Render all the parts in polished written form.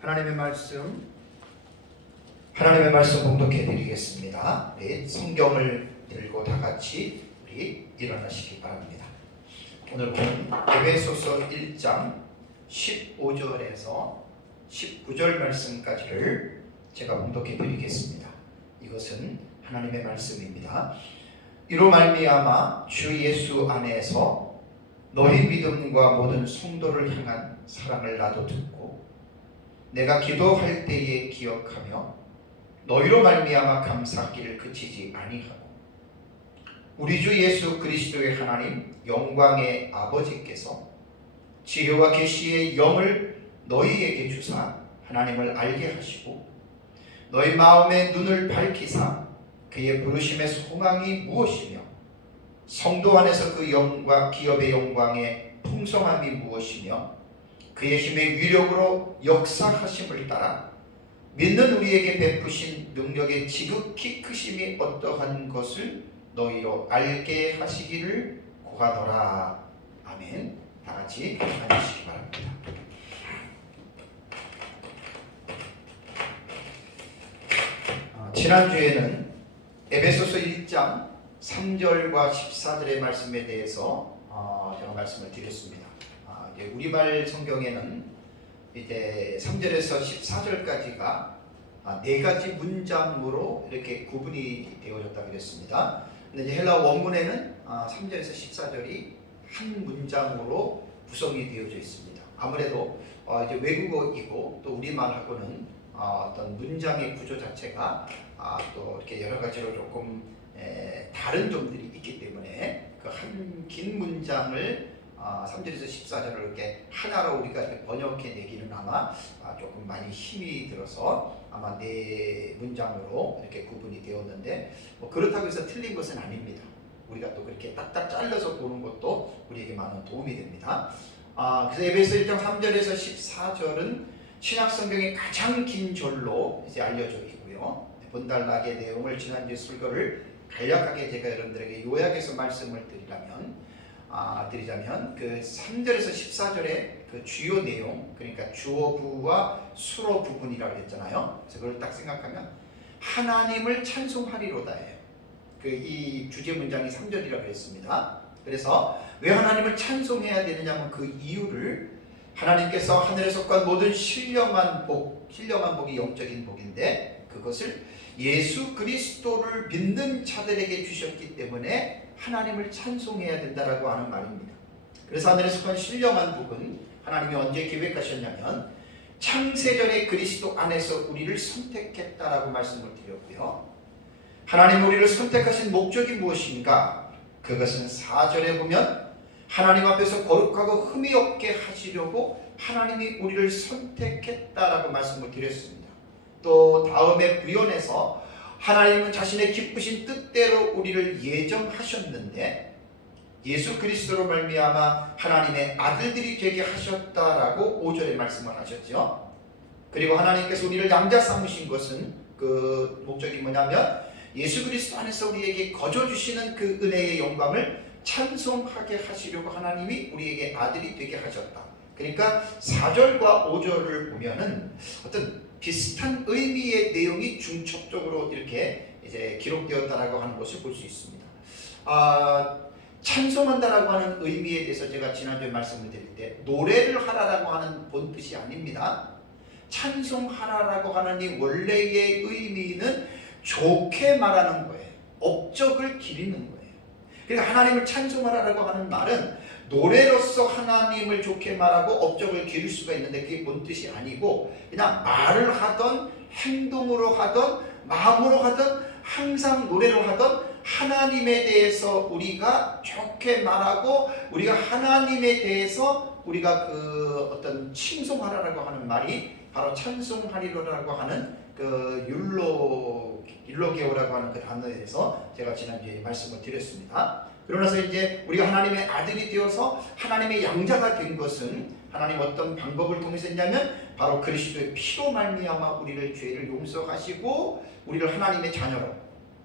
하나님의 말씀 봉독해 드리겠습니다. 우리 성경을 들고 다 같이 우리 일어나시기 바랍니다. 오늘 보는 에베소서 1장 15절에서 19절 말씀까지를 제가 봉독해 드리겠습니다. 이것은 하나님의 말씀입니다. 이로 말미암아 주 예수 안에서 너희 믿음과 모든 성도를 향한 사랑을 나도 듣고 내가 기도할 때에 기억하며 너희로 말미암아 감사하기를 그치지 아니하고 우리 주 예수 그리스도의 하나님 영광의 아버지께서 지혜와 계시의 영을 너희에게 주사 하나님을 알게 하시고 너희 마음의 눈을 밝히사 그의 부르심의 소망이 무엇이며 성도 안에서 그 영광 기업의 영광의 풍성함이 무엇이며 그의 힘의 위력으로 역사하심을 따라 믿는 우리에게 베푸신 능력의 지극히 크심이 어떠한 것을 너희로 알게 하시기를 구하노라. 아멘. 다 같이 앉으시기 바랍니다. 지난주에는 에베소서 1장 3절과 14절의 말씀에 대해서 제가 말씀을 드렸습니다. 우리말 성경에는 이제 3절에서 14절까지가 네 가지 문장으로 이렇게 구분이 되어졌다 그랬습니다. 근데 이제 헬라 원문에는 3절에서 14절이 한 문장으로 구성이 되어져 있습니다. 아무래도 이제 외국어이고 또 우리말하고는 어떤 문장의 구조 자체가 또 이렇게 여러 가지로 조금 다른 점들이 있기 때문에 그 한 긴 문장을 3절에서 14절을 이렇게 하나로 우리가 이렇게 번역해 내기는 아마 조금 많이 힘이 들어서 아마 네 문장으로 이렇게 구분이 되었는데 뭐 그렇다고 해서 틀린 것은 아닙니다. 우리가 또 그렇게 딱딱 잘라서 보는 것도 우리에게 많은 도움이 됩니다. 그래서 에베소 1장 3절에서 14절은 신약 성경의 가장 긴 절로 이제 알려져 있고요. 본달락의 내용을 지난주 설교를 간략하게 제가 여러분들에게 요약해서 말씀을 드리자면 그 3절에서 14절의 그 주요 내용, 그러니까 주어부와 수로 부분이라고 했잖아요. 그래서 그걸 딱 생각하면 하나님을 찬송하리로다예요. 그 이 주제 문장이 3절이라고 했습니다. 그래서 왜 하나님을 찬송해야 되느냐면 그 이유를 하나님께서 하늘에서 간 모든 신령한 복이 영적인 복인데 그것을 예수 그리스도를 믿는 자들에게 주셨기 때문에 하나님을 찬송해야 된다라고 하는 말입니다. 그래서 하늘에서 간 신령한 복은 하나님이 언제 계획하셨냐면 창세전에 그리스도 안에서 우리를 선택했다라고 말씀을 드렸고요. 하나님 우리를 선택하신 목적이 무엇인가? 그것은 4절에 보면 하나님 앞에서 거룩하고 흠이 없게 하시려고 하나님이 우리를 선택했다라고 말씀을 드렸습니다. 또 다음에 부연해서 하나님은 자신의 기쁘신 뜻대로 우리를 예정하셨는데 예수 그리스도로 말미암아 하나님의 아들들이 되게 하셨다라고 5절에 말씀을 하셨죠. 그리고 하나님께서 우리를 양자 삼으신 것은 그 목적이 뭐냐면 예수 그리스도 안에서 우리에게 거저 주시는 그 은혜의 영광을 찬송하게 하시려고 하나님이 우리에게 아들이 되게 하셨다. 그러니까 4절과 5절을 보면은 어떤 비슷한 의미의 내용이 중첩적으로 이렇게 이제 기록되었다라고 하는 것을 볼 수 있습니다. 찬송한다라고 하는 의미에 대해서 제가 지난주에 말씀을 드릴 때 노래를 하라라고 하는 본 뜻이 아닙니다. 찬송하라라고 하는 이 원래의 의미는 좋게 말하는 거예요. 업적을 기리는 거예요. 그러니까 하나님을 찬송하라라고 하는 말은 노래로서 하나님을 좋게 말하고 업적을 기를 수가 있는데 그게 본 뜻이 아니고 그냥 말을 하던 행동으로 하던 마음으로 하던 항상 노래로 하던 하나님에 대해서 우리가 좋게 말하고 우리가 하나님에 대해서 우리가 그 어떤 칭송하라라고 하는 말이 바로 찬송하리로라고 하는 그 율로게오라고 하는 그 단어에 대해서 제가 지난주에 말씀을 드렸습니다. 그러나서 이제 우리가 하나님의 아들이 되어서 하나님의 양자가 된 것은 하나님 어떤 방법을 통해서 했냐면 바로 그리스도의 피로 말미암아 우리를 죄를 용서하시고 우리를 하나님의 자녀로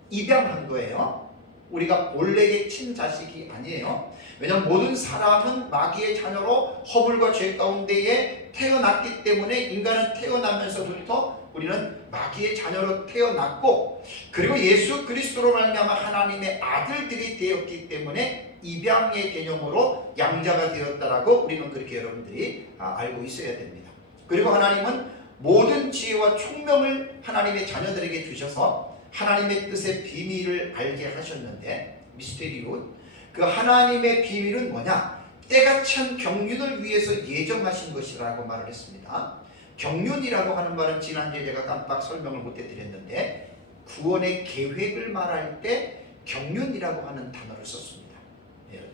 입양한 거예요. 우리가 본래의 친자식이 아니에요. 왜냐하면 모든 사람은 마귀의 자녀로 허물과 죄 가운데에 태어났기 때문에 인간은 태어나면서부터 우리는 마귀의 자녀로 태어났고, 그리고 예수 그리스도로 말미암아 하나님의 아들들이 되었기 때문에 입양의 개념으로 양자가 되었다라고 우리는 그렇게 여러분들이 알고 있어야 됩니다. 그리고 하나님은 모든 지혜와 총명을 하나님의 자녀들에게 주셔서 하나님의 뜻의 비밀을 알게 하셨는데, 미스테리온, 그 하나님의 비밀은 뭐냐? 때가 찬 경륜을 위해서 예정하신 것이라고 말을 했습니다. 경륜이라고 하는 말은 지난주에 제가 깜빡 설명을 못 해드렸는데, 구원의 계획을 말할 때 경륜이라고 하는 단어를 썼습니다.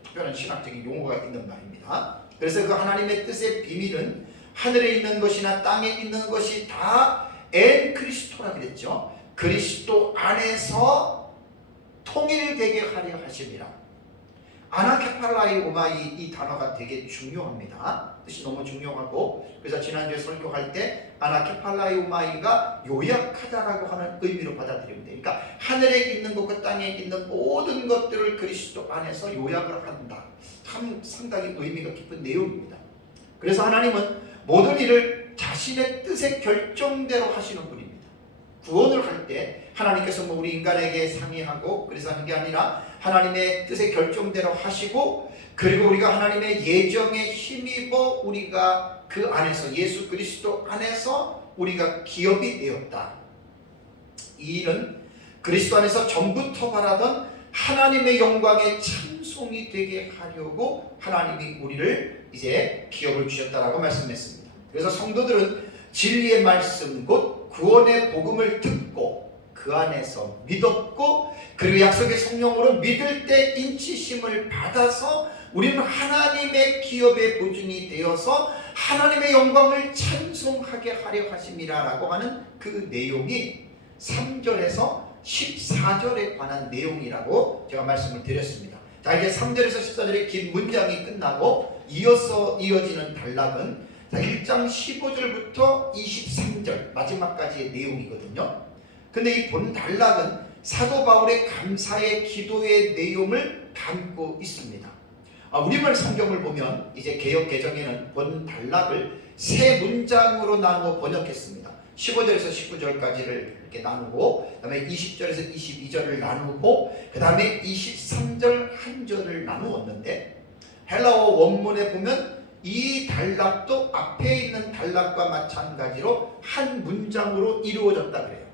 특별한 신학적인 용어가 있는 말입니다. 그래서 그 하나님의 뜻의 비밀은 하늘에 있는 것이나 땅에 있는 것이 다 엔 그리스도라 그랬죠. 그리스도 안에서 통일되게 하려 하심이라. 아나케팔라이 오마이, 이 단어가 되게 중요합니다. 뜻이 너무 중요하고, 그래서 지난주에 설교할 때 아나케팔라이 오마이가 요약하다라고 하는 의미로 받아들이면 돼요. 그러니까 하늘에 있는 것과 땅에 있는 모든 것들을 그리스도 안에서 요약을 한다. 참 상당히 의미가 깊은 내용입니다. 그래서 하나님은 모든 일을 자신의 뜻의 결정대로 하시는 분입니다. 구원을 할 때 하나님께서 우리 인간에게 상의하고 그래서 하는 게 아니라 하나님의 뜻의 결정대로 하시고, 그리고 우리가 하나님의 예정에 힘입어 우리가 그 안에서, 예수 그리스도 안에서 우리가 기업이 되었다. 이 일은 그리스도 안에서 전부터 바라던 하나님의 영광의 찬송이 되게 하려고 하나님이 우리를 이제 기업을 주셨다라고 말씀했습니다. 그래서 성도들은 진리의 말씀 곧 구원의 복음을 듣고 그 안에서 믿었고, 그리고 약속의 성령으로 믿을 때 인치심을 받아서 우리는 하나님의 기업의 보증이 되어서 하나님의 영광을 찬송하게 하려 하심이라라고 하는 그 내용이 3절에서 14절에 관한 내용이라고 제가 말씀을 드렸습니다. 자, 이제 3절에서 14절의 긴 문장이 끝나고 이어지는 단락은 1장 15절부터 23절 마지막까지의 내용이거든요. 근데 이 본 단락은 사도 바울의 감사의 기도의 내용을 담고 있습니다. 우리말 성경을 보면 이제 개역 개정에는 본 단락을 세 문장으로 나누어 번역했습니다. 15절에서 19절까지를 이렇게 나누고, 그 다음에 20절에서 22절을 나누고, 그 다음에 23절 한 절을 나누었는데, 헬라어 원문에 보면 이 단락도 앞에 있는 단락과 마찬가지로 한 문장으로 이루어졌다 그래요.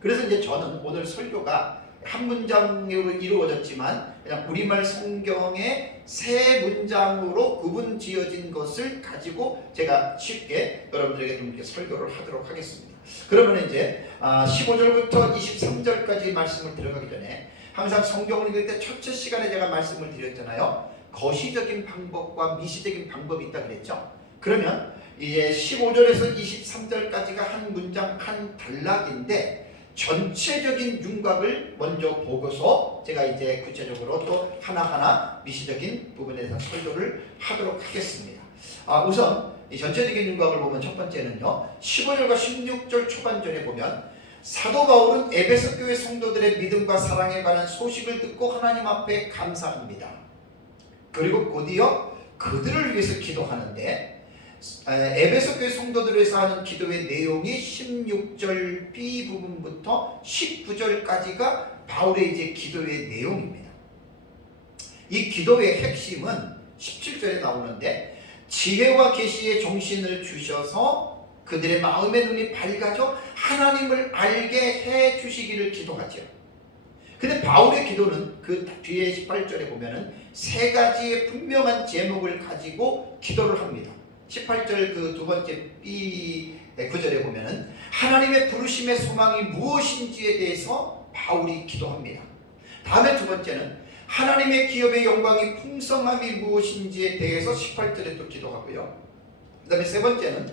그래서 이제 저는 오늘 설교가 한 문장으로 이루어졌지만 그냥 우리말 성경의 세 문장으로 구분 지어진 것을 가지고 제가 쉽게 여러분들에게 좀 이렇게 설교를 하도록 하겠습니다. 그러면 이제 15절부터 23절까지 말씀을 들어가기 전에 항상 성경을 읽을 때 첫째 시간에 제가 말씀을 드렸잖아요. 거시적인 방법과 미시적인 방법이 있다 그랬죠. 그러면 이제 15절에서 23절까지가 한 문장 한 단락인데 전체적인 윤곽을 먼저 보고서 제가 이제 구체적으로 또 하나하나 미시적인 부분에 대해서 설교를 하도록 하겠습니다. 우선 이 전체적인 윤곽을 보면 첫 번째는요, 15절과 16절 초반절에 보면 사도 바울은 에베소 교회 성도들의 믿음과 사랑에 관한 소식을 듣고 하나님 앞에 감사합니다. 그리고 곧이어 그들을 위해서 기도하는데, 에베소 교회 성도들을 위해서 하는 기도의 내용이 16절 B 부분부터 19절까지가 바울의 이제 기도의 내용입니다. 이 기도의 핵심은 17절에 나오는데, 지혜와 계시의 정신을 주셔서 그들의 마음의 눈이 밝아져 하나님을 알게 해 주시기를 기도하죠. 근데 바울의 기도는 그 뒤에 18절에 보면은 세 가지의 분명한 제목을 가지고 기도를 합니다. 18절 그 두 번째 B 구절에 보면은 하나님의 부르심의 소망이 무엇인지에 대해서 바울이 기도합니다. 다음에 두 번째는 하나님의 기업의 영광이 풍성함이 무엇인지에 대해서 18절에 또 기도하고요. 그 다음에 세 번째는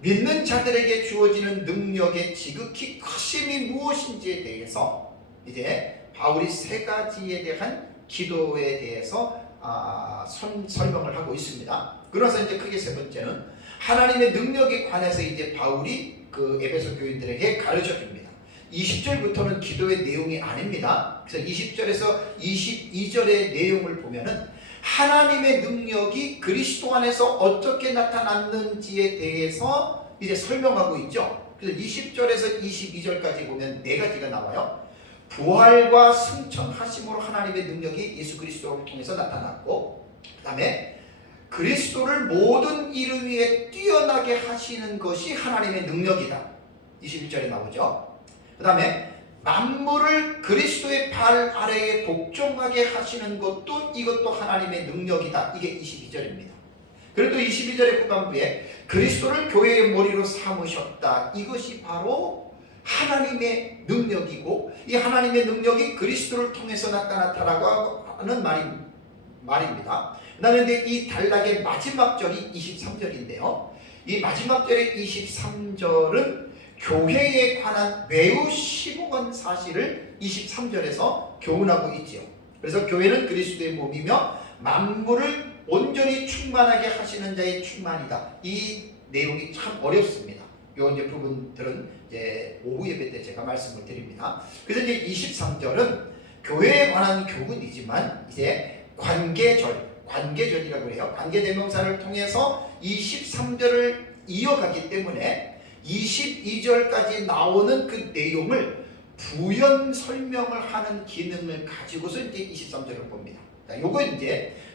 믿는 자들에게 주어지는 능력의 지극히 크심이 무엇인지에 대해서 이제 바울이 세 가지에 대한 기도에 대해서 설명을 하고 있습니다. 그래서 이제 크게 세 번째는 하나님의 능력에 관해서 이제 바울이 그 에베소 교인들에게 가르쳐 줍니다. 20절부터는 기도의 내용이 아닙니다. 그래서 20절에서 22절의 내용을 보면은 하나님의 능력이 그리스도 안에서 어떻게 나타났는지에 대해서 이제 설명하고 있죠. 그래서 20절에서 22절까지 보면 네 가지가 나와요. 부활과 승천하심으로 하나님의 능력이 예수 그리스도를 통해서 나타났고, 그 다음에 그리스도를 모든 이름 위에 뛰어나게 하시는 것이 하나님의 능력이다. 21절에 나오죠. 그 다음에 만물을 그리스도의 발 아래에 복종하게 하시는 것도 이것도 하나님의 능력이다. 이게 22절입니다. 그래도 22절의 후반부에 그리스도를 교회의 머리로 삼으셨다. 이것이 바로 하나님의 능력이고, 이 하나님의 능력이 그리스도를 통해서 나타났다라고 하는 말입니다. 그 다음에 이 단락의 마지막 절이 23절인데요. 이 마지막 절의 23절은 교회에 관한 매우 심오한 사실을 23절에서 교훈하고 있지요. 그래서 교회는 그리스도의 몸이며 만물을 온전히 충만하게 하시는 자의 충만이다. 이 내용이 참 어렵습니다. 요 이제 부분들은 이제 오후 예배 때 제가 말씀을 드립니다. 그래서 이제 23절은 교회에 관한 교훈이지만 이제 관계절이라고 해요. 관계대명사를 통해서 23절을 이어가기 때문에 22절까지 나오는 그 내용을 부연 설명을 하는 기능을 가지고서 이제 23절을 봅니다. 자, 요거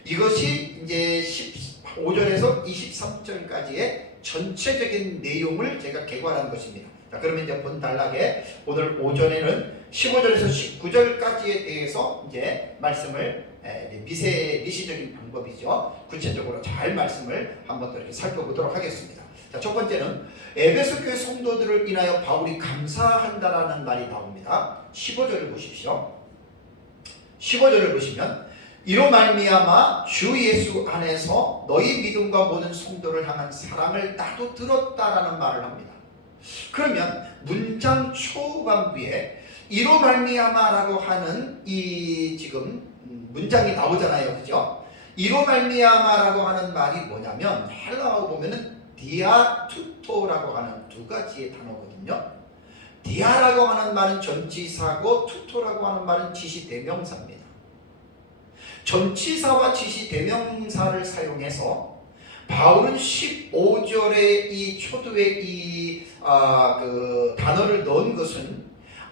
이것이 이제 15절에서 23절까지의 전체적인 내용을 제가 개괄한 것입니다. 자, 그러면 이제 본 단락에 오늘 오전에는 15절에서 19절까지에 대해서 이제 말씀을 미시적인 방법이죠. 구체적으로 잘 말씀을 한번 더 이렇게 살펴보도록 하겠습니다. 자, 첫 번째는 에베소 교회 성도들을 인하여 바울이 감사한다라는 말이 나옵니다. 15절을 보십시오. 15절을 보시면 이로 말미암아 주 예수 안에서 너희 믿음과 모든 성도를 향한 사랑을 나도 들었다라는 말을 합니다. 그러면 문장 초반부에 이로 말미암아라고 하는 이 지금 문장이 나오잖아요. 그죠? 이로 말미암아라고 하는 말이 뭐냐면 헬라어 보면은 디아투토라고 하는 두 가지의 단어거든요. 디아라고 하는 말은 전치사고 투토라고 하는 말은 지시대명사입니다. 전치사와 지시대명사를 사용해서 바울은 15절에 이 초도에 그 단어를 넣은 것은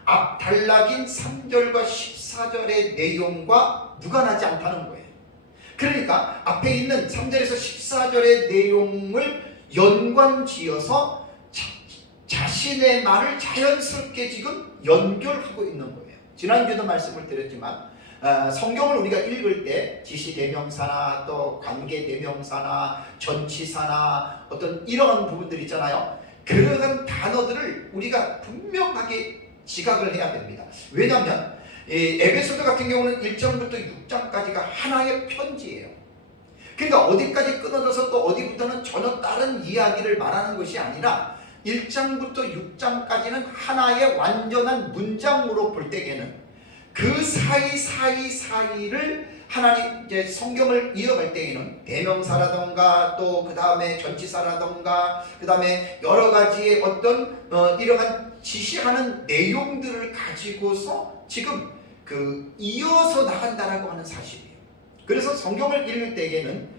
앞 단락인 3절과 14절의 내용과 무관하지 않다는 거예요. 그러니까 앞에 있는 3절에서 14절의 내용을 연관지어서 자신의 말을 자연스럽게 지금 연결하고 있는 거예요. 지난주에도 말씀을 드렸지만 성경을 우리가 읽을 때 지시대명사나 또 관계대명사나 전치사나 어떤 이러한 부분들 있잖아요. 그러한 단어들을 우리가 분명하게 지각을 해야 됩니다. 왜냐하면 에베소서 같은 경우는 1장부터 6장까지가 하나의 편지예요. 그러니까 어디까지 끊어져서 또 어디부터는 전혀 다른 이야기를 말하는 것이 아니라 1장부터 6장까지는 하나의 완전한 문장으로 볼 때에는 그 사이를 하나님 이제 성경을 이어갈 때에는 대명사라던가 또 그 다음에 전치사라던가 그 다음에 여러 가지의 어떤 이러한 지시하는 내용들을 가지고서 지금 그 이어서 나간다라고 하는 사실이에요. 그래서 성경을 읽을 때에는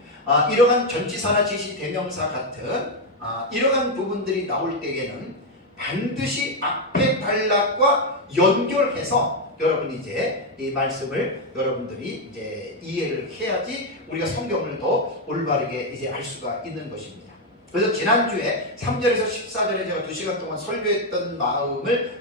이러한 전치사나 지시 대명사 같은 이러한 부분들이 나올 때에는 반드시 앞에 단락과 연결해서 여러분이 이제 이 말씀을 여러분들이 이제 이해를 해야지 우리가 성경을 더 올바르게 이제 알 수가 있는 것입니다. 그래서 지난주에 3절에서 14절에 제가 2시간 동안 설교했던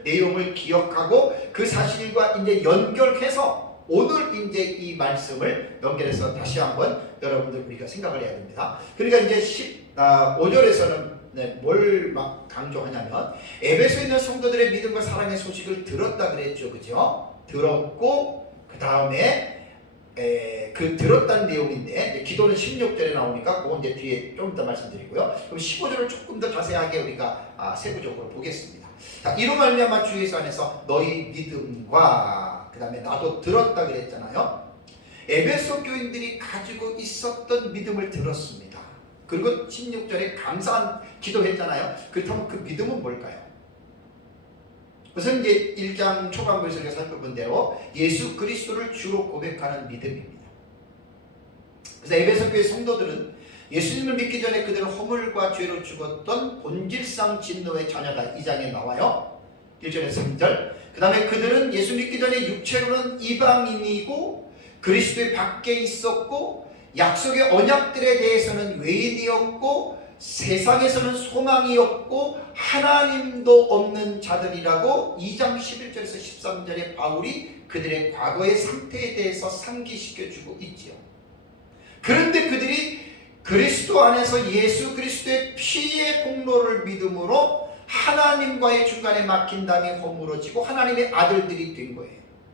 내용을 기억하고 그 사실과 이제 연결해서 오늘 이제 이 말씀을 연결해서 다시 한번 여러분들 우리가 생각을 해야 됩니다. 그러니까 이제 15절에서는 뭘 막 강조하냐면 에베소에 있는 성도들의 믿음과 사랑의 소식을 들었다 그랬죠. 그죠? 들었고 그 다음에 그 들었다는 내용인데 기도는 16절에 나오니까 그건 이제 뒤에 좀 더 말씀드리고요. 그럼 15절을 조금 더 자세하게 우리가 세부적으로 보겠습니다. 자, 이로 말미암아 주 예수 안에서 너희 믿음과 그 다음에 나도 들었다 그랬잖아요. 에베소 교인들이 가지고 있었던 믿음을 들었습니다. 그리고 16절에 감사한 기도했잖아요. 그렇다면 그 믿음은 뭘까요? 우선 이제 1장 초반부에서 우리가 살펴본 대로 예수 그리스도를 주로 고백하는 믿음입니다. 그래서 에베소 교회 성도들은 예수님을 믿기 전에 그들은 허물과 죄로 죽었던 본질상 진노의 자녀다. 2장에 나와요. 1절에서 3절. 그 다음에 그들은 예수 믿기 전에 육체로는 이방인이고 그리스도의 밖에 있었고 약속의 언약들에 대해서는 외인이었고 세상에서는 소망이 없고 하나님도 없는 자들이라고 2장 11절에서 13절에 바울이 그들의 과거의 상태에 대해서 상기시켜주고 있지요. 그런데 그들이 그리스도 안에서 예수 그리스도의 피의 공로를 믿음으로 하나님과의 중간에 막힌 담이 허물어지고 하나님의 아들들이 된 거예요.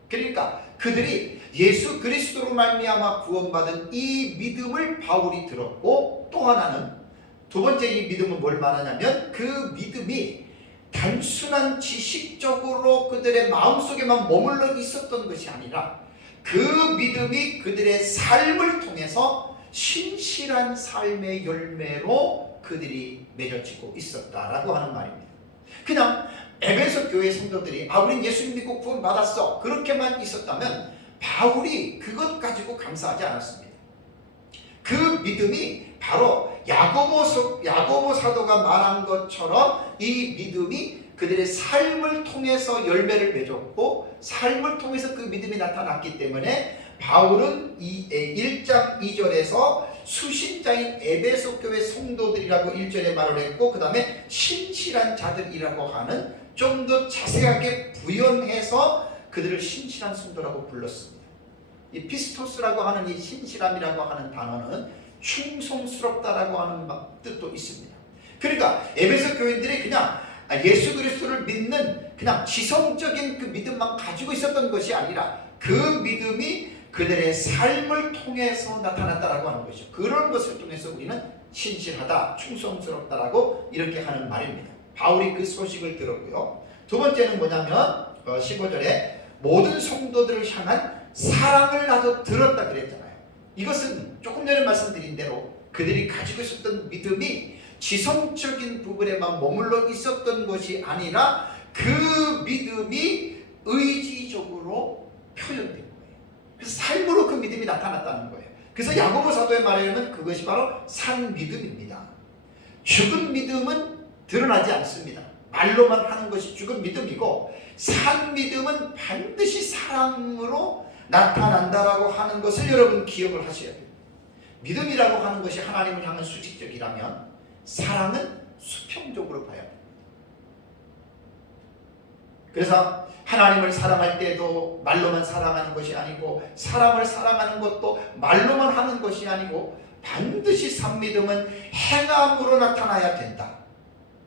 그러니까 그들이 예수 그리스도로 말미암아 구원받은 이 믿음을 바울이 들었고, 또 하나는 두 번째 이 믿음은 뭘 말하냐면 그 믿음이 단순한 지식적으로 그들의 마음속에만 머물러 있었던 것이 아니라 그 믿음이 그들의 삶을 통해서 신실한 삶의 열매로 그들이 맺어지고 있었다라고 하는 말입니다. 그냥 에베소 교회 성도들이 우린 예수님 믿고 구원 받았어 그렇게만 있었다면 바울이 그것 가지고 감사하지 않았습니다. 그 믿음이 바로 야고보 사도가 말한 것처럼 이 믿음이 그들의 삶을 통해서 열매를 맺었고 삶을 통해서 그 믿음이 나타났기 때문에 바울은 1장 2절에서 수신자인 에베소 교회 성도들이라고 1절에 말을 했고, 그 다음에 신실한 자들이라고 하는 좀 더 자세하게 부연해서 그들을 신실한 성도라고 불렀습니다. 이 피스토스라고 하는 이 신실함이라고 하는 단어는 충성스럽다라고 하는 뜻도 있습니다. 그러니까 에베소 교인들이 그냥 예수 그리스도를 믿는 그냥 지성적인 그 믿음만 가지고 있었던 것이 아니라 그 믿음이 그들의 삶을 통해서 나타났다라고 하는 것이죠. 그런 것을 통해서 우리는 신실하다, 충성스럽다라고 이렇게 하는 말입니다. 바울이 그 소식을 들었고요. 두 번째는 뭐냐면 15절에 모든 성도들을 향한 사랑을 나도 들었다 그랬잖아요. 이것은 조금 전에 말씀드린 대로 그들이 가지고 있었던 믿음이 지성적인 부분에만 머물러 있었던 것이 아니라 그 믿음이 의지적으로 표현된 거예요. 그래서 삶으로 그 믿음이 나타났다는 거예요. 그래서 야고보 사도의 말에 의하면 그것이 바로 산 믿음입니다. 죽은 믿음은 드러나지 않습니다. 말로만 하는 것이 죽은 믿음이고, 산 믿음은 반드시 사랑으로 나타난다라고 하는 것을 여러분 기억을 하셔야 돼요. 믿음이라고 하는 것이 하나님을 향한 수직적이라면 사랑은 수평적으로 봐야 돼요. 그래서 하나님을 사랑할 때도 말로만 사랑하는 것이 아니고, 사람을 사랑하는 것도 말로만 하는 것이 아니고, 반드시 산 믿음은 행함으로 나타나야 된다.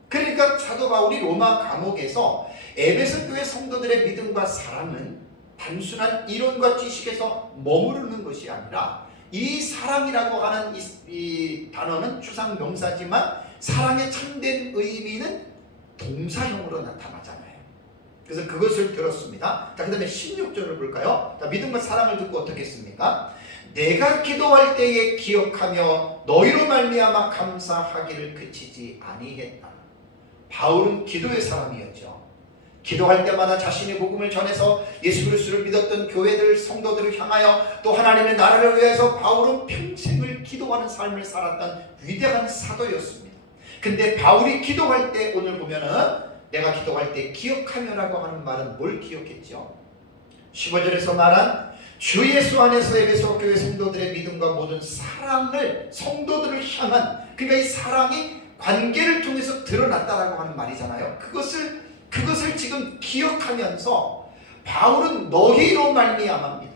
그러니까 사도 바울이 로마 감옥에서 에베소 교회 성도들의 믿음과 사랑은 단순한 이론과 지식에서 머무르는 것이 아니라, 이 사랑이라고 하는 이 단어는 추상 명사지만 사랑의 참된 의미는 동사형으로 나타나잖아요. 그래서 그것을 들었습니다. 자, 그 다음에 16절을 볼까요? 자, 믿음과 사랑을 듣고 어떻게 했습니까? 내가 기도할 때에 기억하며 너희로 말미암아 감사하기를 그치지 아니했다. 바울은 기도의 사람이었죠. 기도할 때마다 자신의 복음을 전해서 예수 그리스도를 믿었던 교회들, 성도들을 향하여 또 하나님의 나라를 위해서 바울은 평생을 기도하는 삶을 살았던 위대한 사도였습니다. 근데 바울이 기도할 때 오늘 보면은 내가 기도할 때 기억하며라고 하는 말은 뭘 기억했죠? 15절에서 말한 주 예수 안에서 에베소 교회 성도들의 믿음과 모든 사랑을 성도들을 향한, 그러니까 이 사랑이 관계를 통해서 드러났다라고 하는 말이잖아요. 그것을 지금 기억하면서 바울은 너희로 말미암아입니다.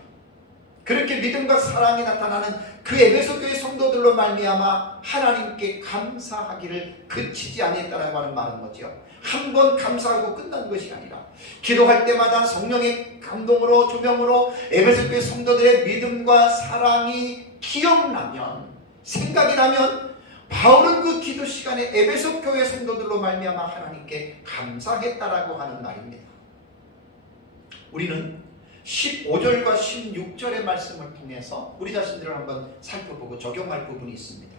그렇게 믿음과 사랑이 나타나는 그 에베소 교회 성도들로 말미암아 하나님께 감사하기를 그치지 아니했다라고 하는 말은 뭐죠? 한 번 감사하고 끝난 것이 아니라 기도할 때마다 성령의 감동으로 조명으로 에베소 교회 성도들의 믿음과 사랑이 기억나면, 생각이 나면 바울은 그 기도 시간에 에베소 교회 성도들로 말미암아 하나님께 감사했다라고 하는 말입니다. 우리는 15절과 16절의 말씀을 통해서 우리 자신들을 한번 살펴보고 적용할 부분이 있습니다.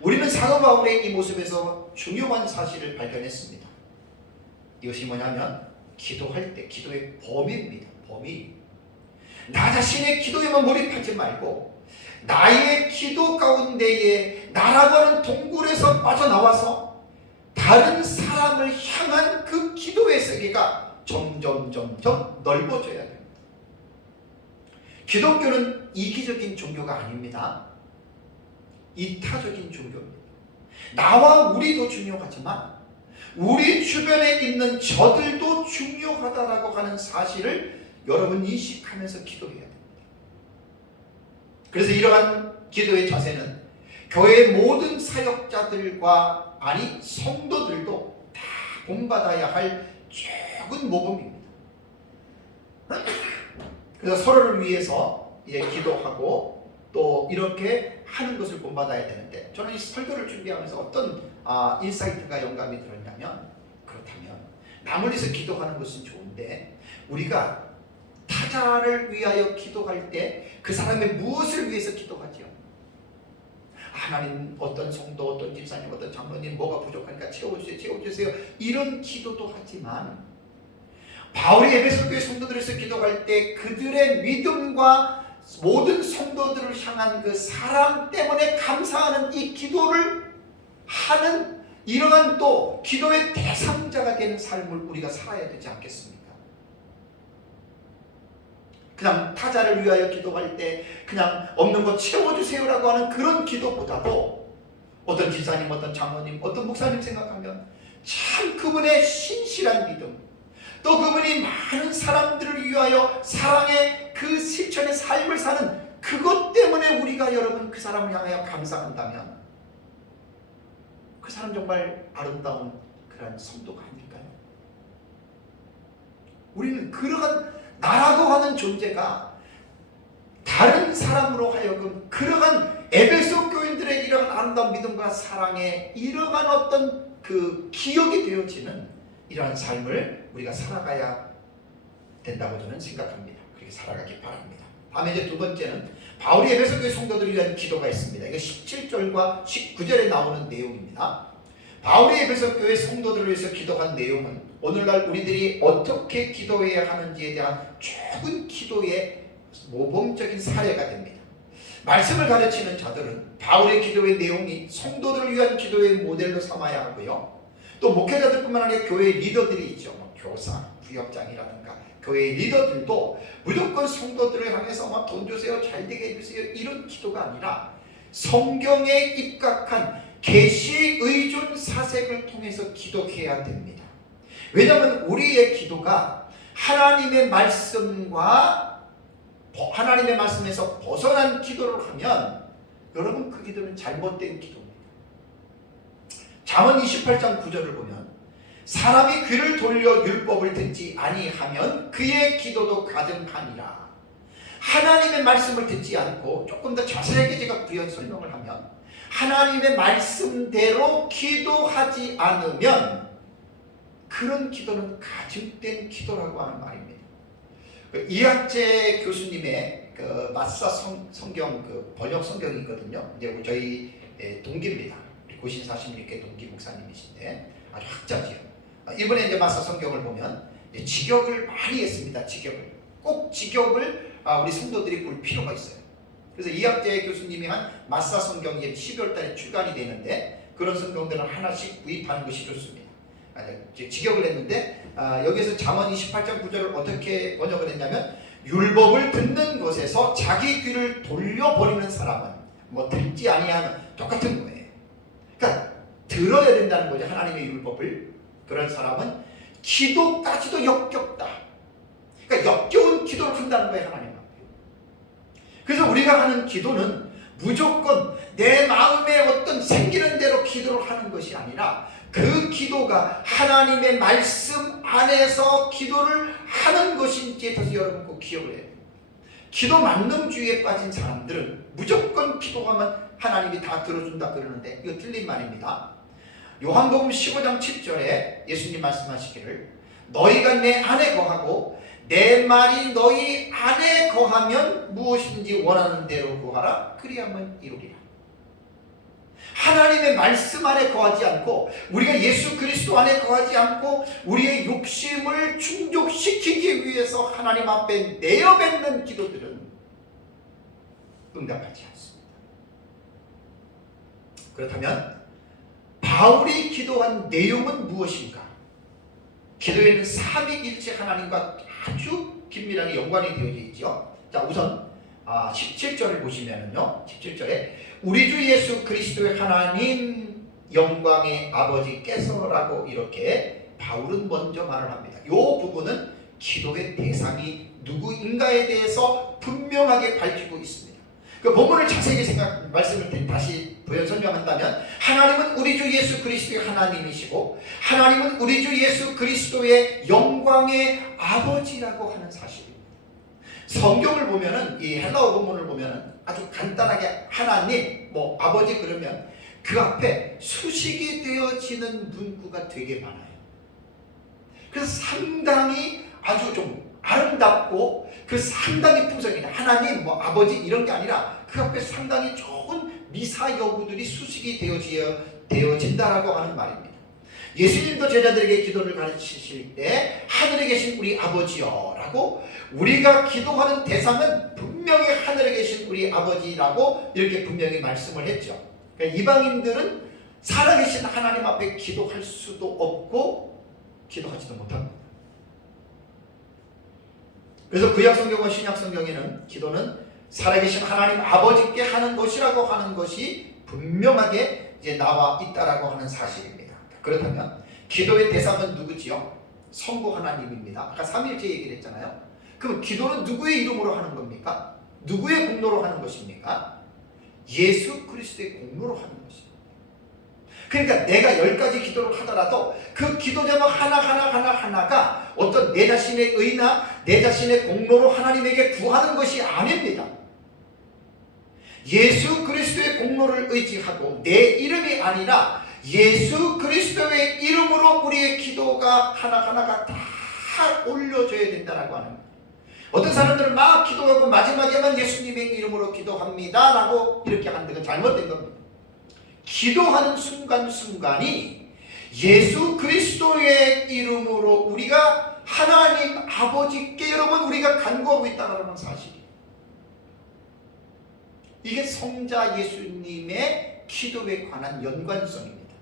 우리는 사도 바울의 이 모습에서 중요한 사실을 발견했습니다. 이것이 뭐냐면 기도할 때 기도의 범위입니다. 범위. 나 자신의 기도에만 몰입하지 말고 나의 기도 가운데에 나라고 하는 동굴에서 빠져나와서 다른 사람을 향한 그 기도의 세계가 점점 넓어져야 됩니다. 기독교는 이기적인 종교가 아닙니다. 이타적인 종교입니다. 나와 우리도 중요하지만 우리 주변에 있는 저들도 중요하다라고 하는 사실을 여러분 인식하면서 기도해야 됩니다. 그래서 이러한 기도의 자세는 교회 모든 사역자들과 아니 성도들도 다 본받아야 할 적은 모범입니다. 그래서 서로를 위해서 이제 기도하고 또 이렇게 하는 것을 본받아야 되는데, 저는 이 설교를 준비하면서 어떤 인사이트가 영감이 들었냐면, 그렇다면 남을 위해서 기도하는 것은 좋은데 우리가 타자를 위하여 기도할 때 그 사람의 무엇을 위해서 기도하지요? 하나님, 어떤 성도, 어떤 집사님, 어떤 장로님 뭐가 부족하니까 채워주세요 이런 기도도 하지만, 바울이 에베소 교회 성도들에서 기도할 때 그들의 믿음과 모든 성도들을 향한 그 사랑 때문에 감사하는 이 기도를 하는 이러한 또 기도의 대상자가 되는 삶을 우리가 살아야 되지 않겠습니까? 그냥 타자를 위하여 기도할 때 그냥 없는 거 채워주세요라고 하는 그런 기도보다도 어떤 기사님, 어떤 장로님, 어떤 목사님 생각하면 참 그분의 신실한 믿음, 또 그분이 많은 사람들을 위하여 사랑의 그 실천의 삶을 사는 그것 때문에 우리가 여러분 그 사람을 향하여 감사한다면 그 사람 정말 아름다운 그런 성도가 아닐까요? 우리는 그러한 나라고 하는 존재가 다른 사람으로 하여금 그러한 에베소 교인들의 이러한 아름다운 믿음과 사랑에 이러한 어떤 그 기억이 되어지는 이러한 삶을 우리가 살아가야 된다고 저는 생각합니다. 그렇게 살아가기 바랍니다. 다음에 이제 두 번째는 바울이 에베소 교회 성도들을 위한 기도가 있습니다. 이거 17절과 19절에 나오는 내용입니다. 바울이 에베소 교회 성도들을 위해서 기도한 내용은 오늘날 우리들이 어떻게 기도해야 하는지에 대한 좁은 기도의 모범적인 사례가 됩니다. 말씀을 가르치는 자들은 바울의 기도의 내용이 성도들을 위한 기도의 모델로 삼아야 하고요. 또 목회자들뿐만 아니라 교회 리더들이 있죠. 교사, 부역장이라든가 교회 리더들도 무조건 성도들을 향해서 막 돈 주세요, 잘 되게 해주세요 이런 기도가 아니라 성경에 입각한 계시 의존 사색을 통해서 기도해야 됩니다. 왜냐하면 우리의 기도가 하나님의 말씀과 하나님의 말씀에서 벗어난 기도를 하면 여러분 그 기도는 잘못된 기도입니다. 잠언 28장 9절을 보면 사람이 귀를 돌려 율법을 듣지 아니하면 그의 기도도 가증하니라. 하나님의 말씀을 듣지 않고 조금 더 자세하게 제가 부연 설명을 하면 하나님의 말씀대로 기도하지 않으면 그런 기도는 가증된 기도라고 하는 말입니다. 이학재 교수님의 그 마사 성경 그 번역 성경이 있거든요. 이제 저희 동기입니다. 고신 40일께 동기 목사님이신데 아주 학자지요. 이번에 이제 마사 성경을 보면 직역을 많이 했습니다. 꼭 직역을 우리 성도들이 볼 필요가 있어요. 그래서 이학재 교수님이 한 마사 성경이 12월 달에 출간이 되는데 그런 성경들은 하나씩 구입하는 것이 좋습니다. 직역을 했는데 여기서 잠언 28장 9절을 어떻게 번역을 했냐면 율법을 듣는 것에서 자기 귀를 돌려버리는 사람은 뭐 듣지 아니하면 똑같은 거예요. 그러니까 들어야 된다는 거죠. 하나님의 율법을. 그런 사람은 기도까지도 역겹다. 그러니까 역겨운 기도를 한다는 거예요. 하나님 앞에. 그래서 우리가 하는 기도는 무조건 내 마음에 어떤 생기는 대로 기도를 하는 것이 아니라 그 기도가 하나님의 말씀 안에서 기도를 하는 것인지에 대해서 여러분 꼭 기억을 해야 됩니다. 기도 만능주의에 빠진 사람들은 무조건 기도하면 하나님이 다 들어준다 그러는데 이거 틀린 말입니다. 요한복음 15장 7절에 예수님 말씀하시기를 너희가 내 안에 거하고 내 말이 너희 안에 거하면 무엇이든지 원하는 대로 구하라 그리하면 이루리라. 하나님의 말씀 안에 거하지 않고 우리가 예수 그리스도 안에 거하지 않고 우리의 욕심을 충족시키기 위해서 하나님 앞에 내어뱉는 기도들은 응답하지 않습니다. 그렇다면 바울이 기도한 내용은 무엇인가? 기도에는 삼위일체 하나님과 아주 긴밀하게 연관이 되어져 있죠. 자, 우선 17절을 보시면은요. 17절에 우리 주 예수 그리스도의 하나님 영광의 아버지께서라고 이렇게 바울은 먼저 말을 합니다. 이 부분은 기도의 대상이 누구인가에 대해서 분명하게 밝히고 있습니다. 그 본문을 자세히 말씀을 다시 부연 설명한다면 하나님은 우리 주 예수 그리스도의 하나님이시고 하나님은 우리 주 예수 그리스도의 영광의 아버지라고 하는 사실입니다. 성경을 보면은 이 헬라어 본문을 보면은 아주 간단하게 하나님, 아버지 그러면 그 앞에 수식이 되어지는 문구가 되게 많아요. 그래서 상당히 아주 좀 아름답고 그 상당히 풍성이다. 하나님, 아버지 이런 게 아니라 그 앞에 상당히 좋은 미사여구들이 수식이 되어진다라고 하는 말입니다. 예수님도 제자들에게 기도를 가르치실 때 하늘에 계신 우리 아버지여라고 우리가 기도하는 대상은 분명히 하늘에 계신 우리 아버지라고 이렇게 분명히 말씀을 했죠. 그러니까 이방인들은 살아계신 하나님 앞에 기도할 수도 없고 기도하지도 못합니다. 그래서 구약성경과 신약성경에는 기도는 살아계신 하나님 아버지께 하는 것이라고 하는 것이 분명하게 이제 나와 있다라고 하는 사실입니다. 그렇다면 기도의 대상은 누구지요? 성부 하나님입니다. 아까 삼위일체 얘기를 했잖아요. 그럼 기도는 누구의 이름으로 하는 겁니까? 누구의 공로로 하는 것입니까? 예수 그리스도의 공로로 하는 것입니다. 그러니까 내가 10가지 기도를 하더라도 그 기도 제목 하나가 어떤 내 자신의 의나 내 자신의 공로로 하나님에게 구하는 것이 아닙니다. 예수 그리스도의 공로를 의지하고 내 이름이 아니라 예수 그리스도의 이름으로 우리의 기도가 하나하나가 다 올려져야 된다라고 하는 거예요. 어떤 사람들은 막 기도하고 마지막에만 예수님의 이름으로 기도합니다 라고 이렇게 하는 건 잘못된 겁니다. 기도하는 순간순간이 예수 그리스도의 이름으로 우리가 하나님 아버지께 여러분 우리가 간구하고 있다는 사실이에요. 이게 성자 예수님의 기도에 관한 연관성입니다.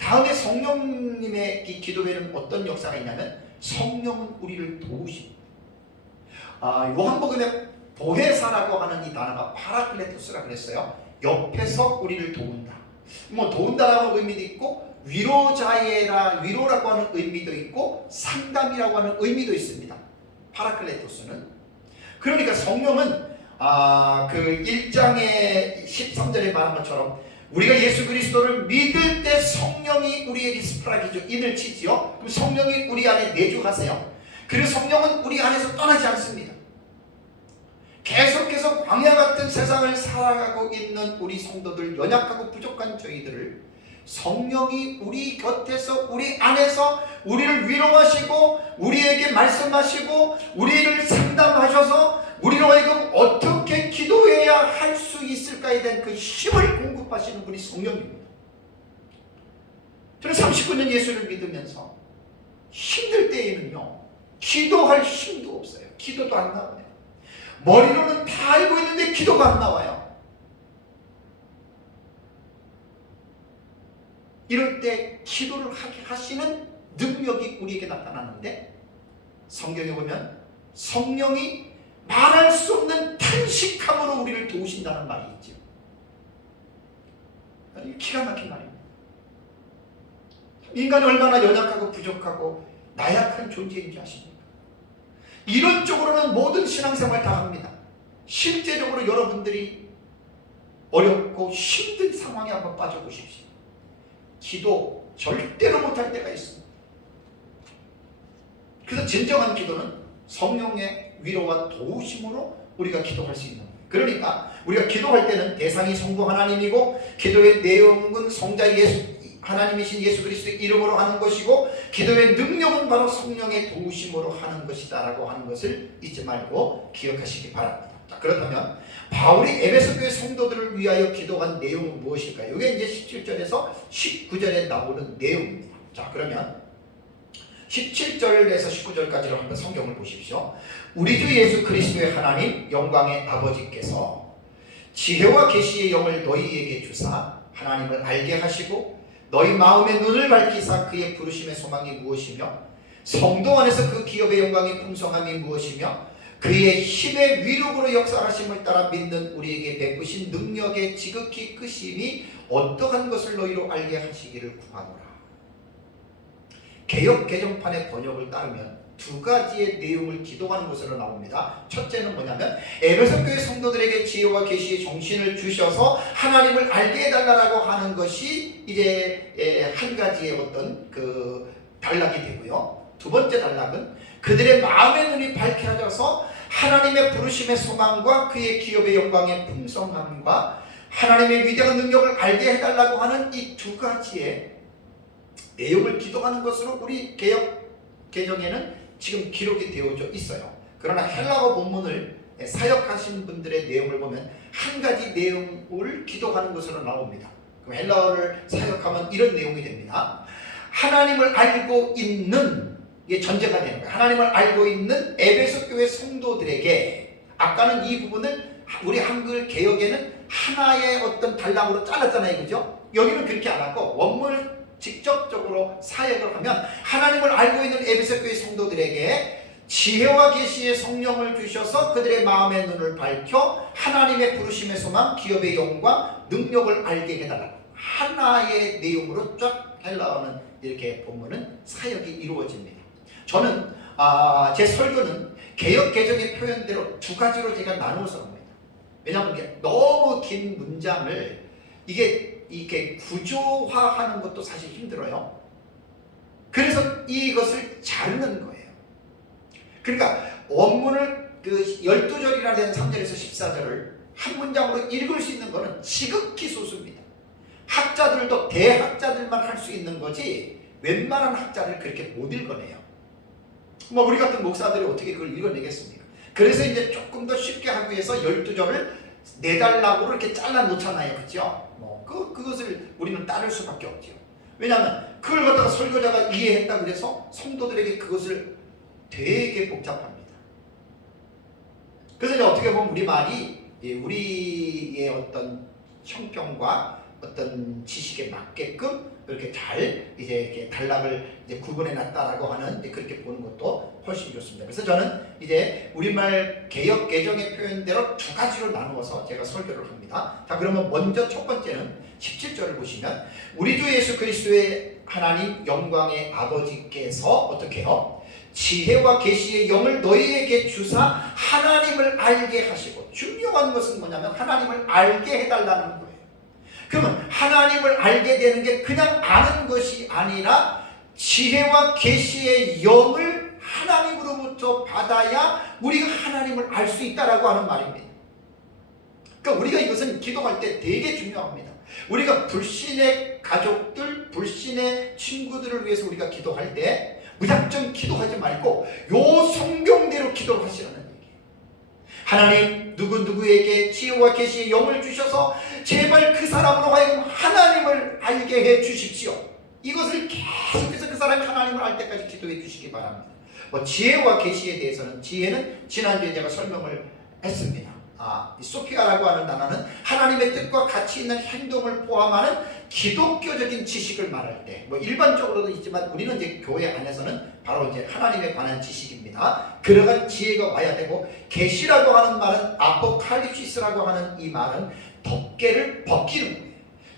다음에 성령님의 이 기도에는 어떤 역사가 있냐면 성령은 우리를 도우십니다. 요한복음에 보혜사라고 하는 이 단어가 파라클레토스라 그랬어요. 옆에서 우리를 도운다. 도운다라는 의미도 있고 위로라고 하는 의미도 있고 상담이라고 하는 의미도 있습니다. 파라클레토스는. 그러니까 성령은 그 1장의 13절에 말한 것처럼 우리가 예수 그리스도를 믿을 때 성령이 우리에게 스프라기죠. 인을 치지요. 그럼 성령이 우리 안에 내주하세요. 그리고 성령은 우리 안에서 떠나지 않습니다. 계속해서 광야 같은 세상을 살아가고 있는 우리 성도들, 연약하고 부족한 저희들을 성령이 우리 곁에서 우리 안에서 우리를 위로하시고 우리에게 말씀하시고 우리를 상담하셔서 우리로 하여금 어떻게 기도해야 할 수 있을까에 대한 그 힘을 공급하시는 분이 성령입니다. 저는 39년 예수를 믿으면서 힘들 때에는요 기도할 힘도 없어요. 기도도 안 나와요. 머리로는 다 알고 있는데 기도가 안 나와요. 이럴 때 기도를 하게 하시는 능력이 우리에게 나타나는데 성경에 보면 성령이 말할 수 없는 탄식함으로 우리를 도우신다는 말이 있죠. 기가 막힌 말입니다. 인간이 얼마나 연약하고 부족하고 나약한 존재인지 아십니까? 이런 쪽으로는 모든 신앙생활 다 합니다. 실제적으로 여러분들이 어렵고 힘든 상황에 한번 빠져보십시오. 기도 절대로 못할 때가 있습니다. 그래서 진정한 기도는 성령의 위로와 도우심으로 우리가 기도할 수 있는 거예요. 그러니까 우리가 기도할 때는 대상이 성부 하나님이고 기도의 내용은 성자 하나님이신 예수 그리스도의 이름으로 하는 것이고 기도의 능력은 바로 성령의 도우심으로 하는 것이다 라고 하는 것을 잊지 말고 기억하시기 바랍니다. 자, 그렇다면 바울이 에베소 교회 성도들을 위하여 기도한 내용은 무엇일까요? 이게 이제 17절에서 19절에 나오는 내용입니다. 자, 그러면 17절에서 19절까지로 한번 성경을 보십시오. 우리 주 예수 그리스도의 하나님 영광의 아버지께서 지혜와 계시의 영을 너희에게 주사 하나님을 알게 하시고 너희 마음의 눈을 밝히사 그의 부르심의 소망이 무엇이며 성도 안에서 그 기업의 영광의 풍성함이 무엇이며 그의 힘의 위력으로 역사하심을 따라 믿는 우리에게 베푸신 능력의 지극히 크심이 어떠한 것을 너희로 알게 하시기를 구하노라. 개역 개정판의 번역을 따르면 두 가지의 내용을 기도하는 것으로 나옵니다. 첫째는 뭐냐면 에베소 교회 성도들에게 지혜와 계시의 정신을 주셔서 하나님을 알게 해달라고 하는 것이 이제 한 가지의 어떤 그 단락이 되고요. 두 번째 단락은 그들의 마음의 눈이 밝혀져서 하나님의 부르심의 소망과 그의 기업의 영광의 풍성함과 하나님의 위대한 능력을 알게 해달라고 하는 이 두 가지의 내용을 기도하는 것으로 우리 개역 개정에는 지금 기록이 되어져 있어요. 그러나 헬라어 본문을 사역하신 분들의 내용을 보면 한 가지 내용을 기도하는 것으로 나옵니다. 그럼 헬라어를 사역하면 이런 내용이 됩니다. 하나님을 알고 있는, 이게 전제가 되는 거예요. 하나님을 알고 있는 에베소 교회 성도들에게, 아까는 이 부분을 우리 한글 개역에는 하나의 어떤 단락으로 잘랐잖아요, 그죠? 여기는 그렇게 안 하고 원문을 직접적으로 사역을 하면 하나님을 알고 있는 에베소 교회 성도들에게 지혜와 계시의 성령을 주셔서 그들의 마음의 눈을 밝혀 하나님의 부르심의 소망, 기업의 영광, 능력을 알게 해달라. 하나의 내용으로 쫙 헬라어는 이렇게 본문은 사역이 이루어집니다. 저는 제 설교는 개역 개정의 표현대로 두 가지로 제가 나누어서 합니다. 왜냐하면 이게 너무 긴 문장을 이게 구조화하는 것도 사실 힘들어요. 그래서 이것을 자르는 거예요. 그러니까 원문을 그 12절이나 되는 3절에서 14절을 한 문장으로 읽을 수 있는 것은 지극히 소수입니다. 학자들도 대학자들만 할 수 있는 거지 웬만한 학자를 그렇게 못 읽어내요. 뭐 우리 같은 목사들이 어떻게 그걸 읽어내겠습니까? 그래서 이제 조금 더 쉽게 하기 위해서 12절을 4단락으로 이렇게 잘라 놓잖아요. 그렇죠? 그것을 우리는 따를 수밖에 없죠. 왜냐하면 그걸 갖다가 설교자가 이해했다 그래서 성도들에게 그것을 되게 복잡합니다. 그래서 이제 어떻게 보면 우리 말이 우리의 어떤 형평과 어떤 지식에 맞게끔 그렇게 잘 이렇게 단락을 구분해 놨다라고 하는 그렇게 보는 것도 훨씬 좋습니다. 그래서 저는 이제 우리말 개역 개정의 표현대로 두 가지로 나누어서 제가 설교를 합니다. 자, 그러면 먼저 첫 번째는 17절을 보시면 우리 주 예수 그리스도의 하나님 영광의 아버지께서 어떻게 해요? 지혜와 계시의 영을 너희에게 주사 하나님을 알게 하시고, 중요한 것은 뭐냐면 하나님을 알게 해달라는 거예요. 그러면 하나님을 알게 되는 게 그냥 아는 것이 아니라 지혜와 계시의 영을 하나님으로부터 받아야 우리가 하나님을 알 수 있다라고 하는 말입니다. 그러니까 우리가 이것은 기도할 때 되게 중요합니다. 우리가 불신의 가족들, 불신의 친구들을 위해서 우리가 기도할 때 무작정 기도하지 말고 요 성경대로 기도를 하시라는 얘기예요. 하나님 누구누구에게 지혜와 계시의 영을 주셔서 제발 그 사람으로 하여금 하나님을 알게 해 주십시오. 이것을 계속해서 그 사람이 하나님을 알 때까지 기도해 주시기 바랍니다. 지혜와 계시에 대해서는, 지혜는 지난주에 제가 설명을 했습니다. 이 소피아라고 하는 단어는 하나님의 뜻과 가치 있는 행동을 포함하는 기독교적인 지식을 말할 때, 일반적으로도 있지만 우리는 이제 교회 안에서는 바로 이제 하나님에 관한 지식입니다. 그러한 지혜가 와야 되고, 계시라고 하는 말은 아포칼립시스라고 하는 이 말은 덮개를 벗기는 거예요.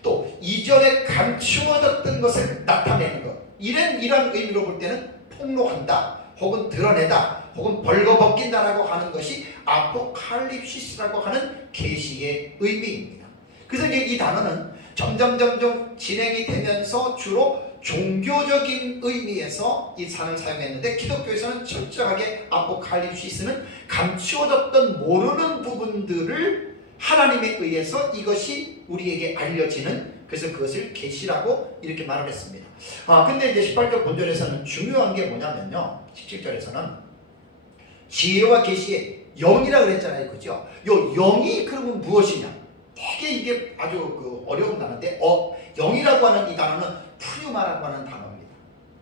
또 이전에 감추어졌던 것을 나타내는 것, 이런 의미로 볼 때는 폭로한다, 혹은 드러내다, 혹은 벌거벗긴다라고 하는 것이 아포칼립시스라고 하는 계시의 의미입니다. 그래서 이 단어는 점점 진행이 되면서 주로 종교적인 의미에서 이 단어를 사용했는데, 기독교에서는 철저하게 아포칼립시스는 감추어졌던 모르는 부분들을 하나님에 의해서 이것이 우리에게 알려지는, 그래서 그것을 계시라고 이렇게 말을 했습니다. 근데 이제 18절 본절에서는 중요한 게 뭐냐면요, 17절에서는 지혜와 계시의 영이라고 그랬잖아요, 그죠? 요 영이 그러면 무엇이냐? 되게 이게 아주 어려운 단어인데, 영이라고 하는 이 단어는 푸뉴마라고 하는 단어입니다.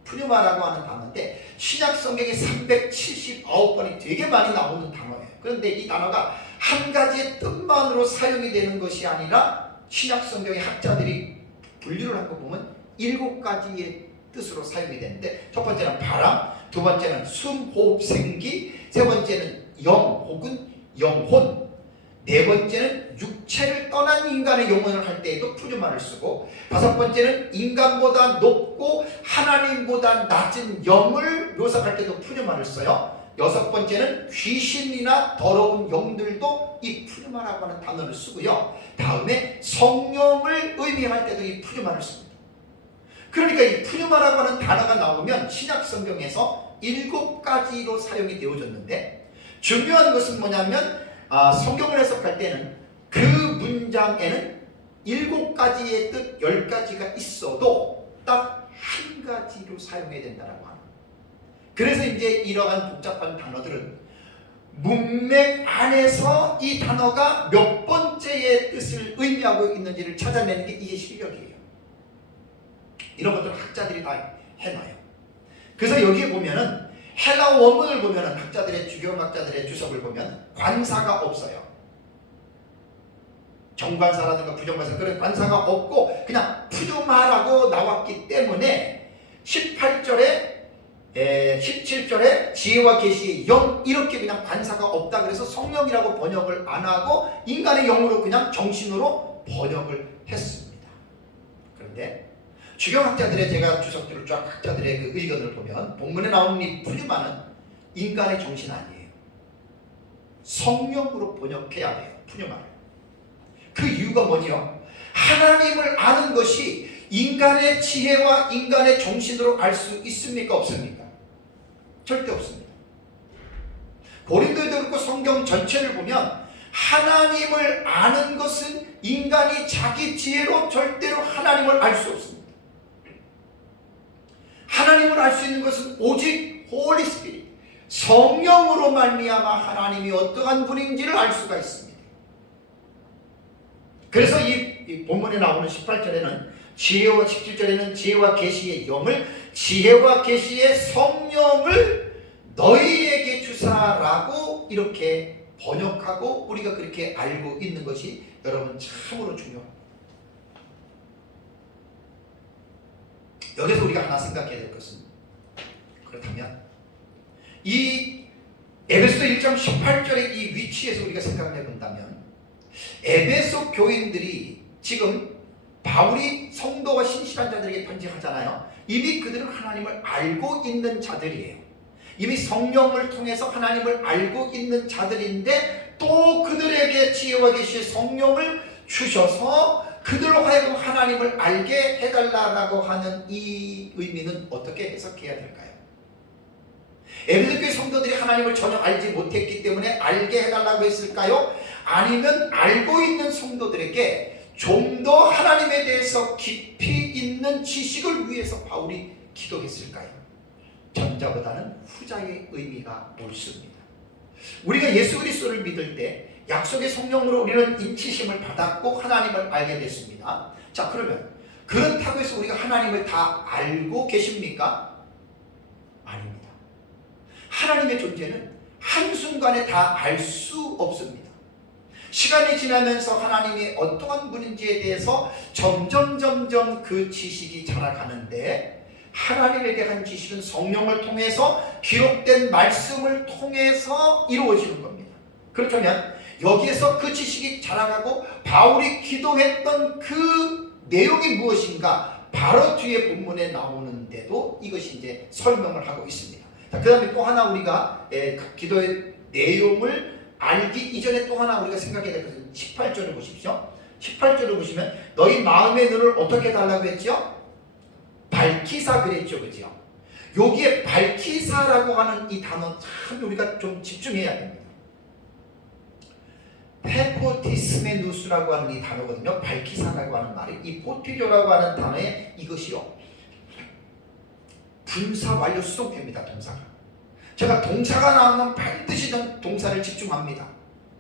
푸뉴마라고 하는 단어인데 신약 성경에 379번이 되게 많이 나오는 단어예요. 그런데 이 단어가 한 가지의 뜻만으로 사용이 되는 것이 아니라 신약 성경의 학자들이 분류를 한 거 보면 7가지의 뜻으로 사용이 되는데, 첫 번째는 바람, 두 번째는 숨, 호흡, 생기, 세 번째는 영 혹은 영혼, 네 번째는 육체를 떠난 인간의 영혼을 할 때에도 푸뉴마를 쓰고, 다섯 번째는 인간보다 높고 하나님보다 낮은 영을 묘사할 때도 푸뉴마를 써요. 여섯 번째는 귀신이나 더러운 영들도 이 푸뉴마라고 하는 단어를 쓰고요. 다음에 성령을 의미할 때도 이 푸뉴마를 씁니다. 그러니까 이 푸뉴마라고 하는 단어가 나오면 신약 성경에서 7가지로 사용이 되어졌는데, 중요한 것은 뭐냐면 성경을 해석할 때는 그 문장에는 7가지의 뜻 10가지가 있어도 딱 한 가지로 사용해야 된다고 합니다. 그래서 이제 이러한 복잡한 단어들은 문맥 안에서 이 단어가 몇 번째의 뜻을 의미하고 있는지를 찾아내는 게 이게 실력이에요. 이런 것들은 학자들이 다 해놔요. 그래서 여기에 보면은 헬라 원문을 보면은 학자들의 주경학자들의 주석을 보면 관사가 없어요. 정관사라든가 부정관사 그런 관사가 없고 그냥 푸뉴마라고 나왔기 때문에 18절에 17절에 지혜와 계시의 영 이렇게 그냥 관사가 없다 그래서 성령이라고 번역을 안 하고 인간의 영으로 그냥 정신으로 번역을 했습니다. 그런데 주경학자들의 제가 주석들을 쫙 학자들의 그 의견을 보면 본문에 나오는 이 푸뉴마는 인간의 정신 아니에요. 성령으로 번역해야 돼요. 푸뉴마를. 그 이유가 뭐죠? 하나님을 아는 것이 인간의 지혜와 인간의 정신으로 알 수 있습니까? 없습니까? 절대 없습니다. 고린도에도 그렇고 성경 전체를 보면 하나님을 아는 것은 인간이 자기 지혜로 절대로 하나님을 알 수 없습니다. 하나님을 알 수 있는 것은 오직 홀리 스피릿, 성령으로 말미암아 하나님이 어떠한 분인지를 알 수가 있습니다. 그래서 이 본문에 나오는 18절에는 지혜와 17절에는 지혜와 계시의 영을, 지혜와 계시의 성령을 너희에게 주사라고 이렇게 번역하고 우리가 그렇게 알고 있는 것이 여러분 참으로 중요합니다. 여기서 우리가 하나 생각해야 될 것은, 그렇다면 이 에베소 1장 18절의 이 위치에서 우리가 생각을 해본다면 에베소 교인들이 지금 바울이 성도와 신실한 자들에게 편지하잖아요. 이미 그들은 하나님을 알고 있는 자들이에요. 이미 성령을 통해서 하나님을 알고 있는 자들인데 또 그들에게 지혜와 계시의 성령을 주셔서 그들로 하여금 하나님을 알게 해달라고 하는 이 의미는 어떻게 해석해야 될까요? 에베소 교회 성도들이 하나님을 전혀 알지 못했기 때문에 알게 해달라고 했을까요? 아니면 알고 있는 성도들에게 좀 더 하나님에 대해서 깊이 있는 지식을 위해서 바울이 기도했을까요? 전자보다는 후자의 의미가 옳습니다. 우리가 예수 그리스도를 믿을 때 약속의 성령으로 우리는 인치심을 받았고 하나님을 알게 됐습니다. 자, 그러면 그렇다고 해서 우리가 하나님을 다 알고 계십니까? 아닙니다. 하나님의 존재는 한순간에 다 알 수 없습니다. 시간이 지나면서 하나님이 어떠한 분인지에 대해서 점점 그 지식이 자라가는데, 하나님에 대한 지식은 성령을 통해서 기록된 말씀을 통해서 이루어지는 겁니다. 그렇다면 여기에서 그 지식이 자라가고 바울이 기도했던 그 내용이 무엇인가 바로 뒤에 본문에 나오는데도 이것이 이제 설명을 하고 있습니다. 자, 그 다음에 또 하나 우리가 기도의 내용을 알기 이전에 또 하나 우리가 생각해야 될 것은 18절을 보십시오. 18절을 보시면 너희 마음의 눈을 어떻게 달라고 했죠? 밝히사 그랬죠. 그죠? 여기에 밝히사라고 하는 이 단어 참 우리가 좀 집중해야 됩니다. 페포티스메누스라고 하는 이 단어거든요. 밝히사라고 하는 말이 이 포티조라고 하는 단어에 이것이요, 분사 완료 수동태입니다. 동사가. 제가 동사가 나오면 반드시 동사를 집중합니다.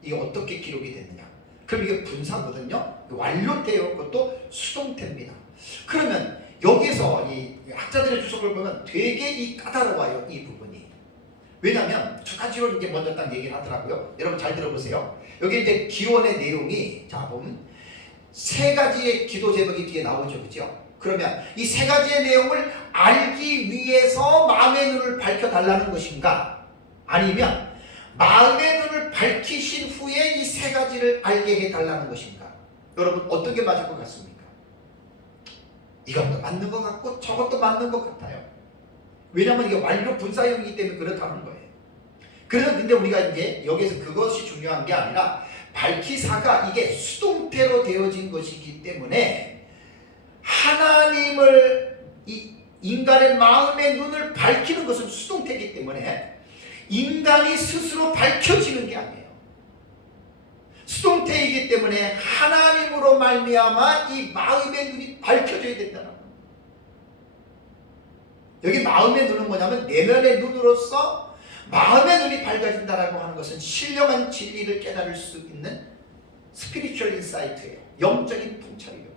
이게 어떻게 기록이 됐느냐. 그럼 이게 분사거든요. 완료태요. 그것도 수동태입니다. 그러면 여기서 이 학자들의 주석을 보면 되게 이 까다로워요, 이 부분이. 왜냐하면 두 가지로 이제 먼저 딱 얘기를 하더라고요. 여러분 잘 들어보세요. 여기 이제 기원의 내용이, 자 보면 세 가지의 기도 제목이 뒤에 나오죠, 그죠? 그러면 이 세 가지의 내용을 알기 위해서 마음의 눈을 밝혀달라는 것인가? 아니면 마음의 눈을 밝히신 후에 이 세 가지를 알게 해달라는 것인가? 여러분 어떤 게 맞을 것 같습니까? 이것도 맞는 것 같고 저것도 맞는 것 같아요. 왜냐하면 이게 완료 분사형이기 때문에 그렇다는 거예요. 그래서 근데 우리가 이제 여기서 그것이 중요한 게 아니라 밝히사가 이게 수동태로 되어진 것이기 때문에 하나님을 이 인간의 마음의 눈을 밝히는 것은 수동태이기 때문에 인간이 스스로 밝혀지는 게 아니에요. 수동태이기 때문에 하나님으로 말미암아 이 마음의 눈이 밝혀져야 된다는 거예요. 여기 마음의 눈은 뭐냐면 내면의 눈으로서 마음의 눈이 밝아진다라고 하는 것은 신령한 진리를 깨달을 수 있는 스피리추얼 인사이트예요. 영적인 통찰력이에요.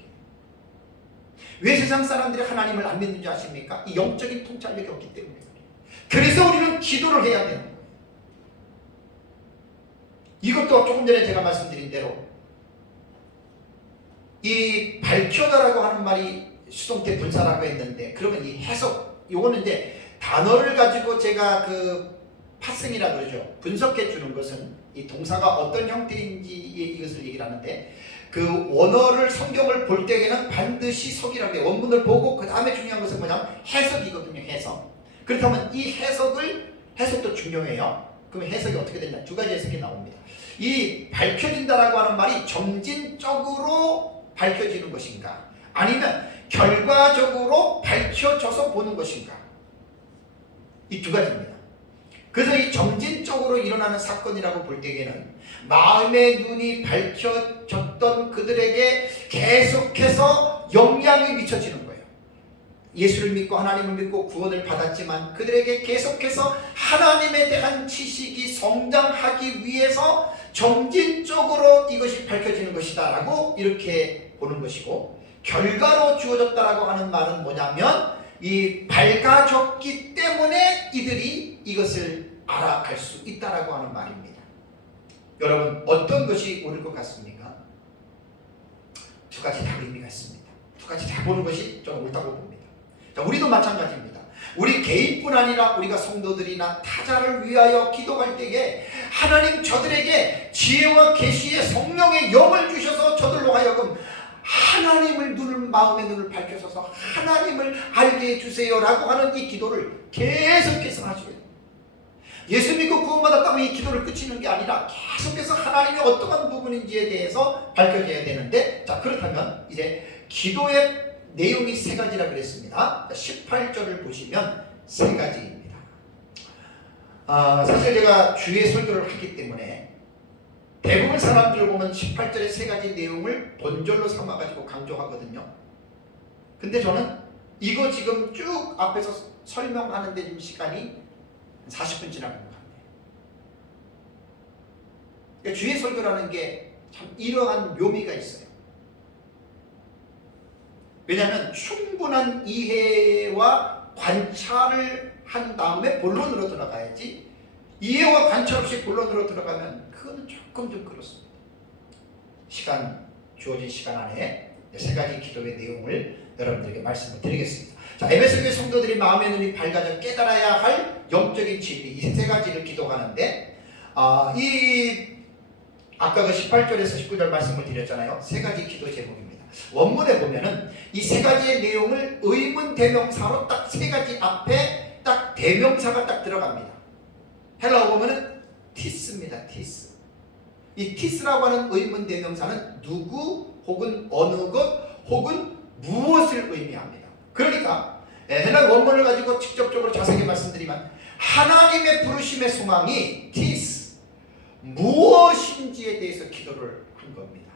왜 세상 사람들이 하나님을 안 믿는지 아십니까? 이 영적인 통찰력이 없기 때문에 그래요. 그래서 우리는 기도를 해야 되는 거예요. 이것도 조금 전에 제가 말씀드린 대로 이 밝혀다라고 하는 말이 수동태 분사라고 했는데, 그러면 이 해석, 요거는 이제 단어를 가지고 제가 그 파생이라 그러죠. 분석해 주는 것은 이 동사가 어떤 형태인지 이것을 얘기를 하는데, 그 원어를 성경을 볼 때에는 반드시 석이라고 해요. 원문을 보고 그 다음에 중요한 것은 뭐냐면 해석이거든요. 해석. 그렇다면 이 해석도 중요해요. 그럼 해석이 어떻게 되냐? 두 가지 해석이 나옵니다. 이 밝혀진다라고 하는 말이 점진적으로 밝혀지는 것인가? 아니면 결과적으로 밝혀져서 보는 것인가? 이 두 가지입니다. 그래서 이 점진적으로 일어나는 사건이라고 볼 때에는 마음의 눈이 밝혀졌던 그들에게 계속해서 영향이 미쳐지는 거예요. 예수를 믿고 하나님을 믿고 구원을 받았지만 그들에게 계속해서 하나님에 대한 지식이 성장하기 위해서 점진적으로 이것이 밝혀지는 것이다 라고 이렇게 보는 것이고, 결과로 주어졌다라고 하는 말은 뭐냐면 이 밝아졌기 때문에 이들이 이것을 알아갈 수 있다라고 하는 말입니다. 여러분 어떤 것이 옳을 것 같습니까? 두 가지 다 의미가 있습니다. 두 가지 다 보는 것이 저는 옳다고 봅니다. 자, 우리도 마찬가지입니다. 우리 개인뿐 아니라 우리가 성도들이나 타자를 위하여 기도할 때에 하나님 저들에게 지혜와 계시의 성령의 영을 주셔서 저들로 하여금 하나님을 마음의 눈을 밝혀서 하나님을 알게 해주세요 라고 하는 이 기도를 계속해서 하셔야 돼요. 예수 믿고 구원받았다고 이 기도를 끝이는 게 아니라 계속해서 하나님의 어떠한 부분인지에 대해서 밝혀져야 되는데, 자 그렇다면 이제 기도의 내용이 세 가지라 그랬습니다. 18절을 보시면 세 가지입니다. 사실 제가 주의 설교를 하기 때문에 대부분 사람들을 보면 18절의 세 가지 내용을 본절로 삼아가지고 강조하거든요. 근데 저는 이거 지금 쭉 앞에서 설명하는데 지금 시간이 40분 지나간 것 같네요. 그러니까 주의 설교라는 게 참 이러한 묘미가 있어요. 왜냐하면 충분한 이해와 관찰을 한 다음에 본론으로 들어가야지, 이해와 관찰 없이 본론으로 들어가면 그거는 조금 좀 그렇습니다. 주어진 시간 안에 세 가지 기도의 내용을 여러분들에게 말씀을 드리겠습니다. 자, 에베소 교회 성도들이 마음의 눈이 밝아져 깨달아야 할 영적인 진리, 이 세 가지를 기도하는데, 아까 그 18절에서 19절 말씀을 드렸잖아요. 세 가지 기도 제목입니다. 원문에 보면은 이 세 가지의 내용을 의문 대명사로 딱 세 가지 앞에 딱 대명사가 딱 들어갑니다. 헬라어 보면은 티스입니다. 티스. 이 티스라고 하는 의문 대명사는 누구 혹은 어느 것 혹은 무엇을 의미합니다. 그러니까 헬라 원문을 가지고 직접적으로 자세히 말씀드리면 하나님의 부르심의 소망이 티스, 무엇인지에 대해서 기도를 한 겁니다.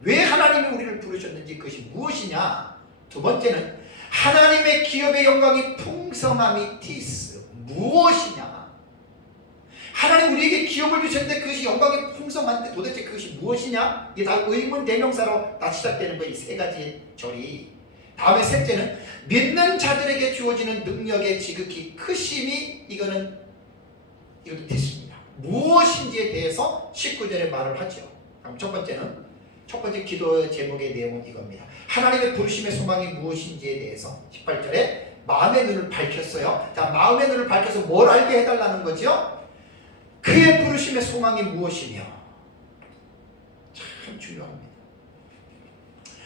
왜 하나님이 우리를 부르셨는지, 그것이 무엇이냐. 두 번째는 하나님의 기업의 영광이 풍성함이 티스, 무엇이냐. 하나님 우리에게 기업을 주셨는데 그것이 영광이 풍성한데 도대체 그것이 무엇이냐. 이게 다 의문 대명사로 다 시작되는 거예요. 이 세 가지 절이. 다음에 셋째는 믿는 자들에게 주어지는 능력의 지극히 크심이 이것도 됐습니다. 무엇인지에 대해서 19절에 말을 하죠. 그럼 첫 번째 기도 제목의 내용은 이겁니다. 하나님의 부르심의 소망이 무엇인지에 대해서 18절에 마음의 눈을 밝혔어요. 자, 마음의 눈을 밝혀서 뭘 알게 해달라는 거죠? 그의 부르심의 소망이 무엇이며, 참 중요합니다.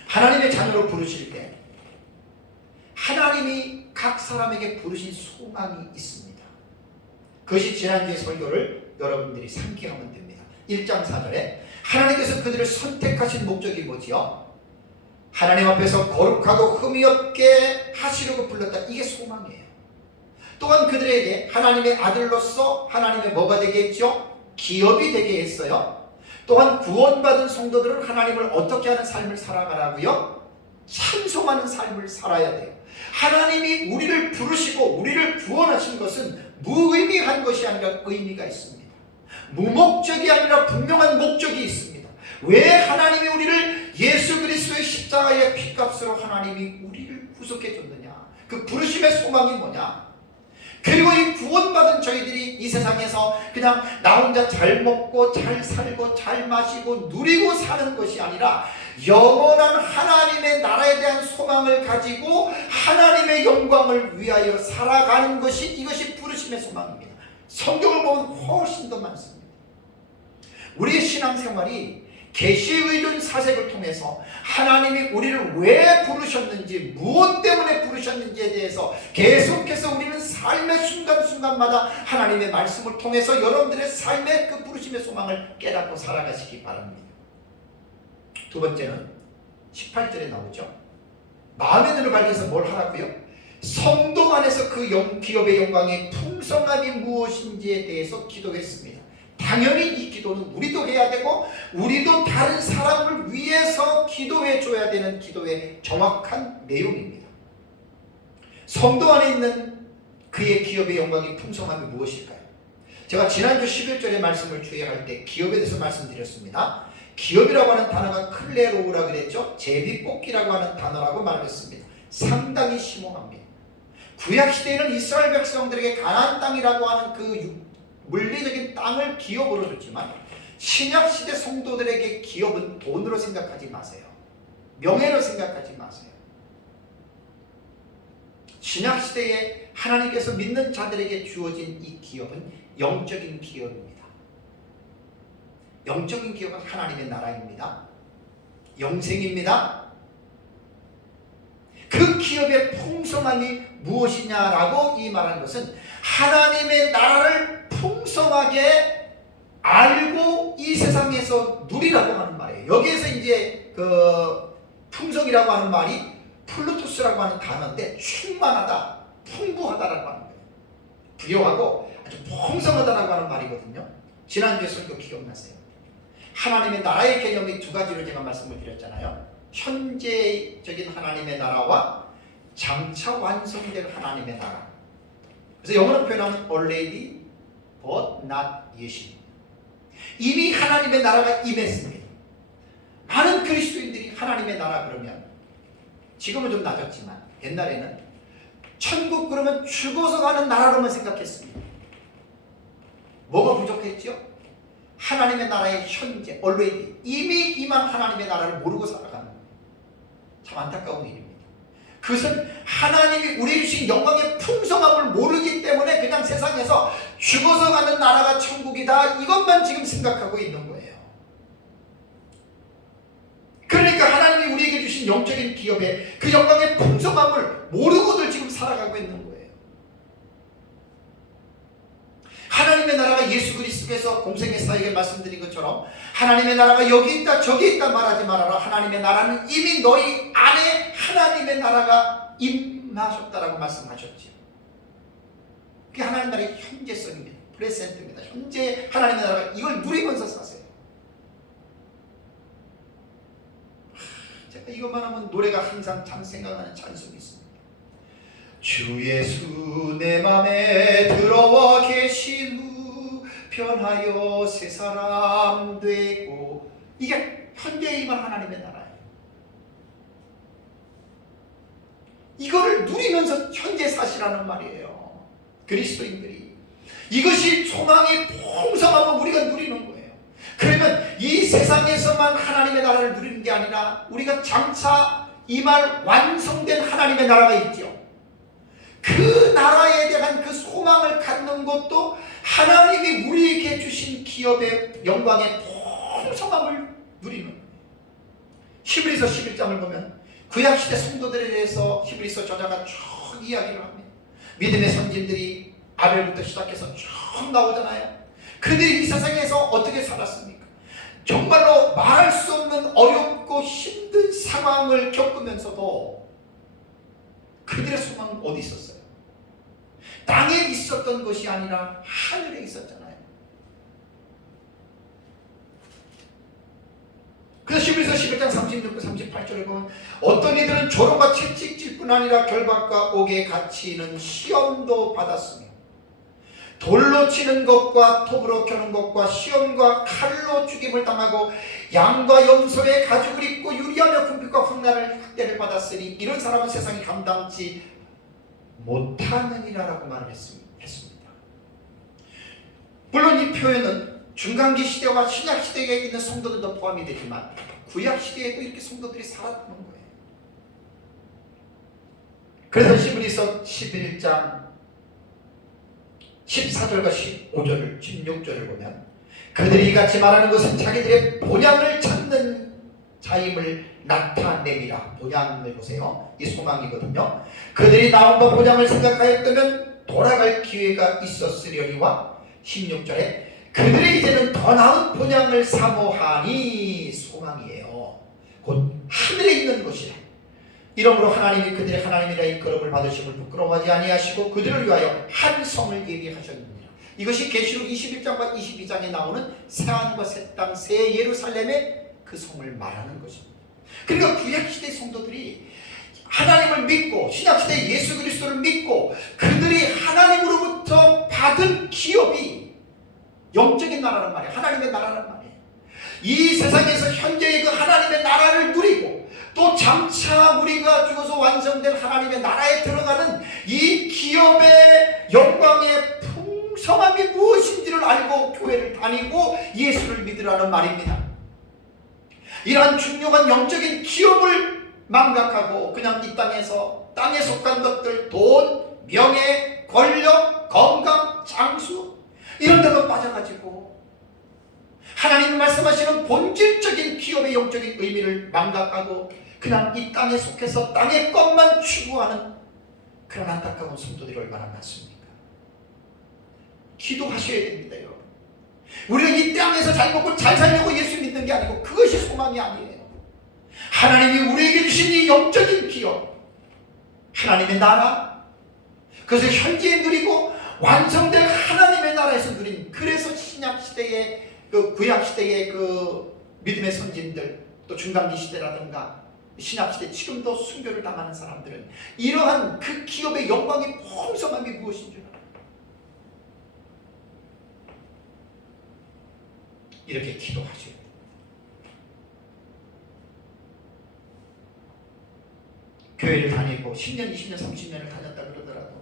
하나님의 자녀로 부르실 때 하나님이 각 사람에게 부르신 소망이 있습니다. 그것이 지난주의 설교를 여러분들이 상기하면 됩니다. 1장 4절에 하나님께서 그들을 선택하신 목적이 뭐지요? 하나님 앞에서 거룩하고 흠이 없게 하시려고 불렀다. 이게 소망이에요. 또한 그들에게 하나님의 아들로서 하나님의 뭐가 되게 했죠? 기업이 되게 했어요. 또한 구원받은 성도들은 하나님을 어떻게 하는 삶을 살아가라고요? 찬송하는 삶을 살아야 돼요. 하나님이 우리를 부르시고 우리를 구원하신 것은 무의미한 것이 아니라 의미가 있습니다. 무목적이 아니라 분명한 목적이 있습니다. 왜 하나님이 우리를 예수 그리스도의 십자가의 피값으로 하나님이 우리를 구속해 줬느냐? 그 부르심의 소망이 뭐냐? 그리고 이 구원받은 저희들이 이 세상에서 그냥 나 혼자 잘 먹고 잘 살고 잘 마시고 누리고 사는 것이 아니라 영원한 하나님의 나라에 대한 소망을 가지고 하나님의 영광을 위하여 살아가는 것이 이것이 부르심의 소망입니다. 성경을 보면 훨씬 더 많습니다. 우리의 신앙생활이 계시의존 사색을 통해서 하나님이 우리를 왜 부르셨는지, 무엇 때문에 부르셨는지에 대해서 계속해서 우리는 삶의 순간순간마다 하나님의 말씀을 통해서 여러분들의 삶의 그 부르심의 소망을 깨닫고 살아가시기 바랍니다. 두 번째는 18절에 나오죠. 마음의 눈을 밝혀서 뭘 하라고요? 성도 안에서 그 기업의 영광의 풍성함이 무엇인지에 대해서 기도했습니다. 당연히 이 기도는 우리도 해야 되고 우리도 다른 사람을 위해서 기도해 줘야 되는 기도의 정확한 내용입니다. 성도 안에 있는 그의 기업의 영광의 풍성함이 무엇일까요? 제가 지난주 11절의 말씀을 주의할 때 기업에 대해서 말씀드렸습니다. 기업이라고 하는 단어가 클레로우라 그랬죠. 제비뽑기라고 하는 단어라고 말했습니다. 상당히 심오합니다. 구약시대에는 이스라엘 백성들에게 가나안 땅이라고 하는 그 물리적인 땅을 기업으로 줬지만 신약시대 성도들에게 기업은 돈으로 생각하지 마세요. 명예로 생각하지 마세요. 신약시대에 하나님께서 믿는 자들에게 주어진 이 기업은 영적인 기업입니다. 영적인 기업은 하나님의 나라입니다. 영생입니다. 그 기업의 풍성함이 무엇이냐라고 이 말하는 것은 하나님의 나라를 풍성하게 알고 이 세상에서 누리라고 하는 말이에요. 여기에서 이제 그 풍성이라고 하는 말이 플루토스라고 하는 단어인데 충만하다, 풍부하다라고 하는 거예요. 부유하고 아주 풍성하다라고 하는 말이거든요. 지난주에 설교 기억나세요? 하나님의 나라의 개념이 두 가지로 제가 말씀을 드렸잖아요. 현재적인 하나님의 나라와 장차 완성될 하나님의 나라. 그래서 영어로 표현하면 already but not yet입니다. 이미 하나님의 나라가 임했습니다. 많은 그리스도인들이 하나님의 나라 그러면 지금은 좀 낮았지만 옛날에는 천국 그러면 죽어서 가는 나라로만 생각했습니다. 뭐가 부족했죠? 하나님의 나라의 현재 already 이미 임한 하나님의 나라를 모르고 살아가는 거예요. 참 안타까운 일입니다. 그것은 하나님이 우리에게 주신 영광의 풍성함을 모르기 때문에 그냥 세상에서 죽어서 가는 나라가 천국이다 이것만 지금 생각하고 있는 거예요. 그러니까 하나님이 우리에게 주신 영적인 기업의 그 영광의 풍성함을 모르고들 지금 살아가고 있는 거예요. 하나님의 나라가 예수 그리스도께서 공생의 사역에 말씀드린 것처럼 하나님의 나라가 여기 있다 저기 있다 말하지 말아라. 하나님의 나라는 이미 너희 안에 하나님의 나라가 임하셨다라고 말씀하셨죠. 그게 하나님의 나라의 현재성입니다. 프레젠트입니다. 현재 하나님의 나라가 이걸 누리면서 사세요. 제가 이것만 하면 노래가 항상 참 생각나는 찬송이 있습니다. 주 예수 내 맘에 들어와 계신 후 변하여 새 사람 되고 이게 현재에 임한 하나님의 나라예요. 이거를 누리면서 현재 사시라는 말이에요. 그리스도인들이 이것이 소망의 풍성함을 우리가 누리는 거예요. 그러면 이 세상에서만 하나님의 나라를 누리는 게 아니라 우리가 장차 이 말 완성된 하나님의 나라가 있죠. 그 나라에 대한 그 소망을 갖는 것도 하나님이 우리에게 주신 기업의 영광의 풍성함을 누리는 거예요. 히브리서 11장을 보면 구약시대 성도들에 대해서 히브리서 저자가 쭉 이야기를 합니다. 믿음의 선진들이 아벨부터 시작해서 쭉 나오잖아요. 그들이 이 세상에서 어떻게 살았습니까? 정말로 말할 수 없는 어렵고 힘든 상황을 겪으면서도 그들의 소망은 어디 있었어요? 땅에 있었던 것이 아니라 하늘에 있었잖아요. 그래서 히브리서 11장 36절 38절에 보면 어떤 이들은 조롱과 채찍질 뿐 아니라 결박과 옥에 갇히는 시험도 받았으며 돌로 치는 것과 톱으로 켜는 것과 시험과 칼로 죽임을 당하고 양과 염소의 가죽을 입고 유리하며 금빛과 황나를 학대를 받았으니 이런 사람은 세상이 감당치 못하느니라라고 말을 했습니다. 물론 이 표현은 중간기 시대와 신약 시대에 있는 성도들도 포함이 되지만 구약 시대에도 이렇게 성도들이 살았다는 거예요. 그래서 히브리서 11장 14절과 15절, 16절을 보면 그들이 이같이 말하는 것은 자기들의 본향을 찾는 자임을 나타내리라. 본향을 보세요. 이 소망이거든요. 그들이 나온 바 본향을 생각하였다면 돌아갈 기회가 있었으려니와 16절에 그들이 이제는 더 나은 본향을 사모하니 소망이에요. 곧 하늘에 있는 것이라. 이러므로 하나님이 그들의 하나님이라 일컬음을 받으심을 부끄러워하지 아니하시고 그들을 위하여 한 성을 예비하셨느니라. 이것이 계시록 21장과 22장에 나오는 새하늘과 새 땅, 새 예루살렘의 그 성을 말하는 것입니다. 그러니까 구약시대 성도들이 하나님을 믿고 신약시대 예수 그리스도를 믿고 그들이 하나님으로부터 받은 기업이 영적인 나라란 말이에요. 하나님의 나라란 말이에요. 이 세상에서 현재의 그 하나님의 나라를 누리고 또 장차 우리가 죽어서 완성된 하나님의 나라에 들어가는 이 기업의 영광의 풍성함이 무엇인지를 알고 교회를 다니고 예수를 믿으라는 말입니다. 이러한 중요한 영적인 기업을 망각하고 그냥 이 땅에서 땅에 속한 것들, 돈, 명예, 권력, 건강, 장수 이런 데로 빠져가지고 하나님이 말씀하시는 본질적인 기업의 영적인 의미를 망각하고 그냥 이 땅에 속해서 땅의 것만 추구하는 그런 안타까운 성도들이 얼마나 많습니까? 기도하셔야 됩니다, 여러분. 우리가 이 땅에서 잘 먹고 잘 살려고 예수 믿는 게 아니고 그것이 소망이 아니에요. 하나님이 우리에게 주신 이 영적인 기업, 하나님의 나라, 그것을 현재에 누리고 완성될 하나님의 나라에서 누린, 그래서 신약시대의 그 구약시대의 그 믿음의 선진들, 또 중간기 시대라든가 신약시대 지금도 순교를 당하는 사람들은 이러한 그 기업의 영광의 풍성함이 무엇인 줄 알아요. 이렇게 기도하셔야 돼요. 교회를 다니고 10년, 20년, 30년을 다녔다 그러더라도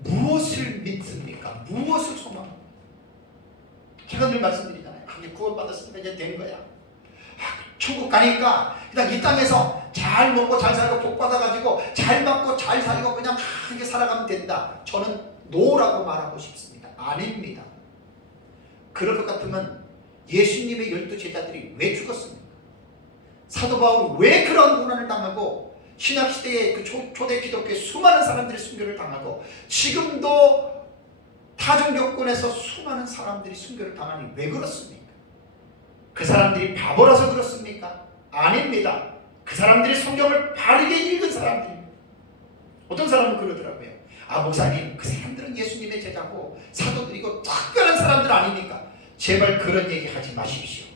무엇을 믿습니까? 무엇을 소망합니까? 제가 늘 말씀드리잖아요. 이제 구원받았으니까 이제 된 거야. 천국 가니까 그냥 이 땅에서 잘 먹고 잘 살고 복 받아가지고 잘 먹고 잘 살고 그냥 이렇게 살아가면 된다. 저는 노라고 말하고 싶습니다. 아닙니다. 그럴 것 같으면 예수님의 12 제자들이 왜 죽었습니까? 사도 바울은 왜 그런 고난을 당하고 신약시대의 그 초대 기독교의 수많은 사람들이 순교를 당하고 지금도 타종교권에서 수많은 사람들이 순교를 당하니 왜 그렇습니까? 그 사람들이 바보라서 그렇습니까? 아닙니다. 그 사람들이 성경을 바르게 읽은 사람들입니다. 어떤 사람은 그러더라고요. 아, 목사님, 그 사람들은 예수님의 제자고 사도들이고 특별한 사람들 아닙니까? 제발 그런 얘기 하지 마십시오.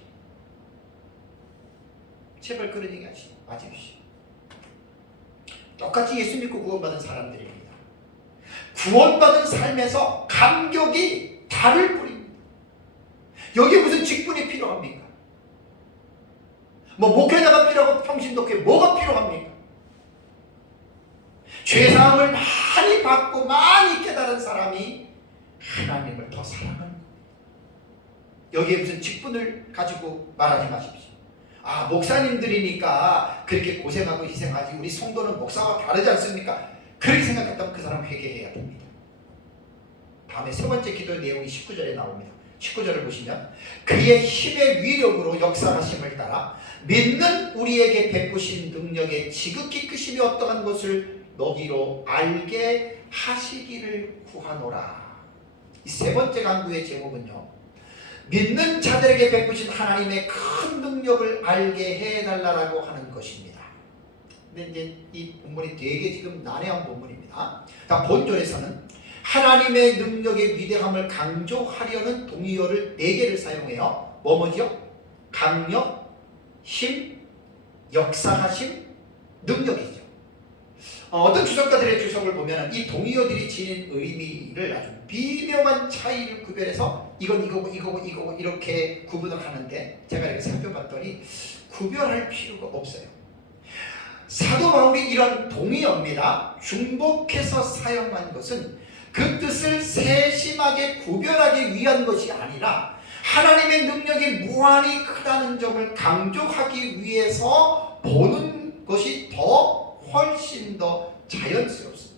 제발 그런 얘기 하지 마십시오. 똑같이 예수 믿고 구원받은 사람들입니다. 구원받은 삶에서 감격이 다를 뿐입니다. 여기에 무슨 직분이 필요합니까? 뭐 목회자가 필요하고 평신도교회 뭐가 필요합니까? 죄사함을 많이 받고 많이 깨달은 사람이 하나님을 더 사랑하는 거예요. 여기에 무슨 직분을 가지고 말하지 마십시오. 아, 목사님들이니까 그렇게 고생하고 희생하지 우리 성도는 목사와 다르지 않습니까? 그렇게 생각했다면 그 사람 회개해야 됩니다. 다음에 세 번째 기도의 내용이 19절에 나옵니다. 19절을 보시면 그의 힘의 위력으로 역사하심을 따라 믿는 우리에게 베푸신 능력의 지극히 크심이 어떠한 것을 너희로 알게 하시기를 구하노라. 이 세 번째 강구의 제목은요, 믿는 자들에게 베푸신 하나님의 큰 능력을 알게 해달라고 하는 것입니다. 근데 이제 이 본문이 되게 지금 난해한 본문입니다. 본절에서는 하나님의 능력의 위대함을 강조하려는 동의어를 4개를 사용해요. 뭐뭐죠? 강력, 힘, 역사하심, 능력이죠. 어떤 주석가들의 주석을 보면 이 동의어들이 지닌 의미를 아주 미묘한 차이를 구별해서 이건 이거고 이거고 이거고 이렇게 구분을 하는데 제가 이렇게 살펴봤더니 구별할 필요가 없어요. 사도 바울이 이런 동의어입니다. 중복해서 사용한 것은 그 뜻을 세심하게 구별하기 위한 것이 아니라 하나님의 능력이 무한히 크다는 점을 강조하기 위해서 보는 것이 훨씬 더 자연스럽습니다.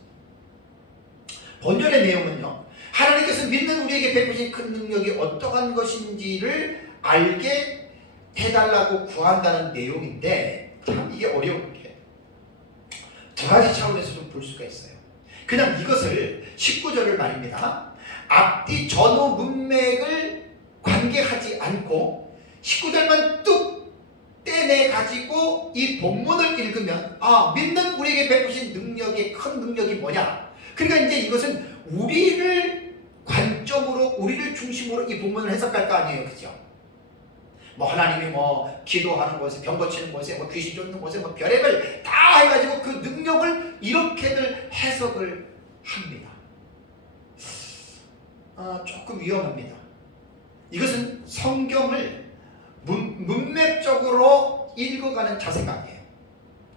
본절의 내용은요, 하나님께서 믿는 우리에게 베푸신 큰 능력이 어떠한 것인지를 알게 해달라고 구한다는 내용인데 참 이게 어려운 게 두 가지 차원에서 좀 볼 수가 있어요. 그냥 이것을 19절을 말입니다. 앞뒤 전후 문맥을 관계하지 않고 19절만 뚝 떼내가지고 이 본문을 읽으면 아, 믿는 우리에게 베푸신 능력의 큰 능력이 뭐냐. 그러니까 이제 이것은 우리를 관점으로 우리를 중심으로 이 본문을 해석할 거 아니에요. 그죠? 뭐 하나님이 뭐 기도하는 곳에 병 고치는 곳에 뭐 귀신 쫓는 곳에 뭐 별의별 다 해가지고 그 능력을 이렇게들 해석을 합니다. 조금 위험합니다. 이것은 성경을 문맥적으로 읽어가는 자세감이에요.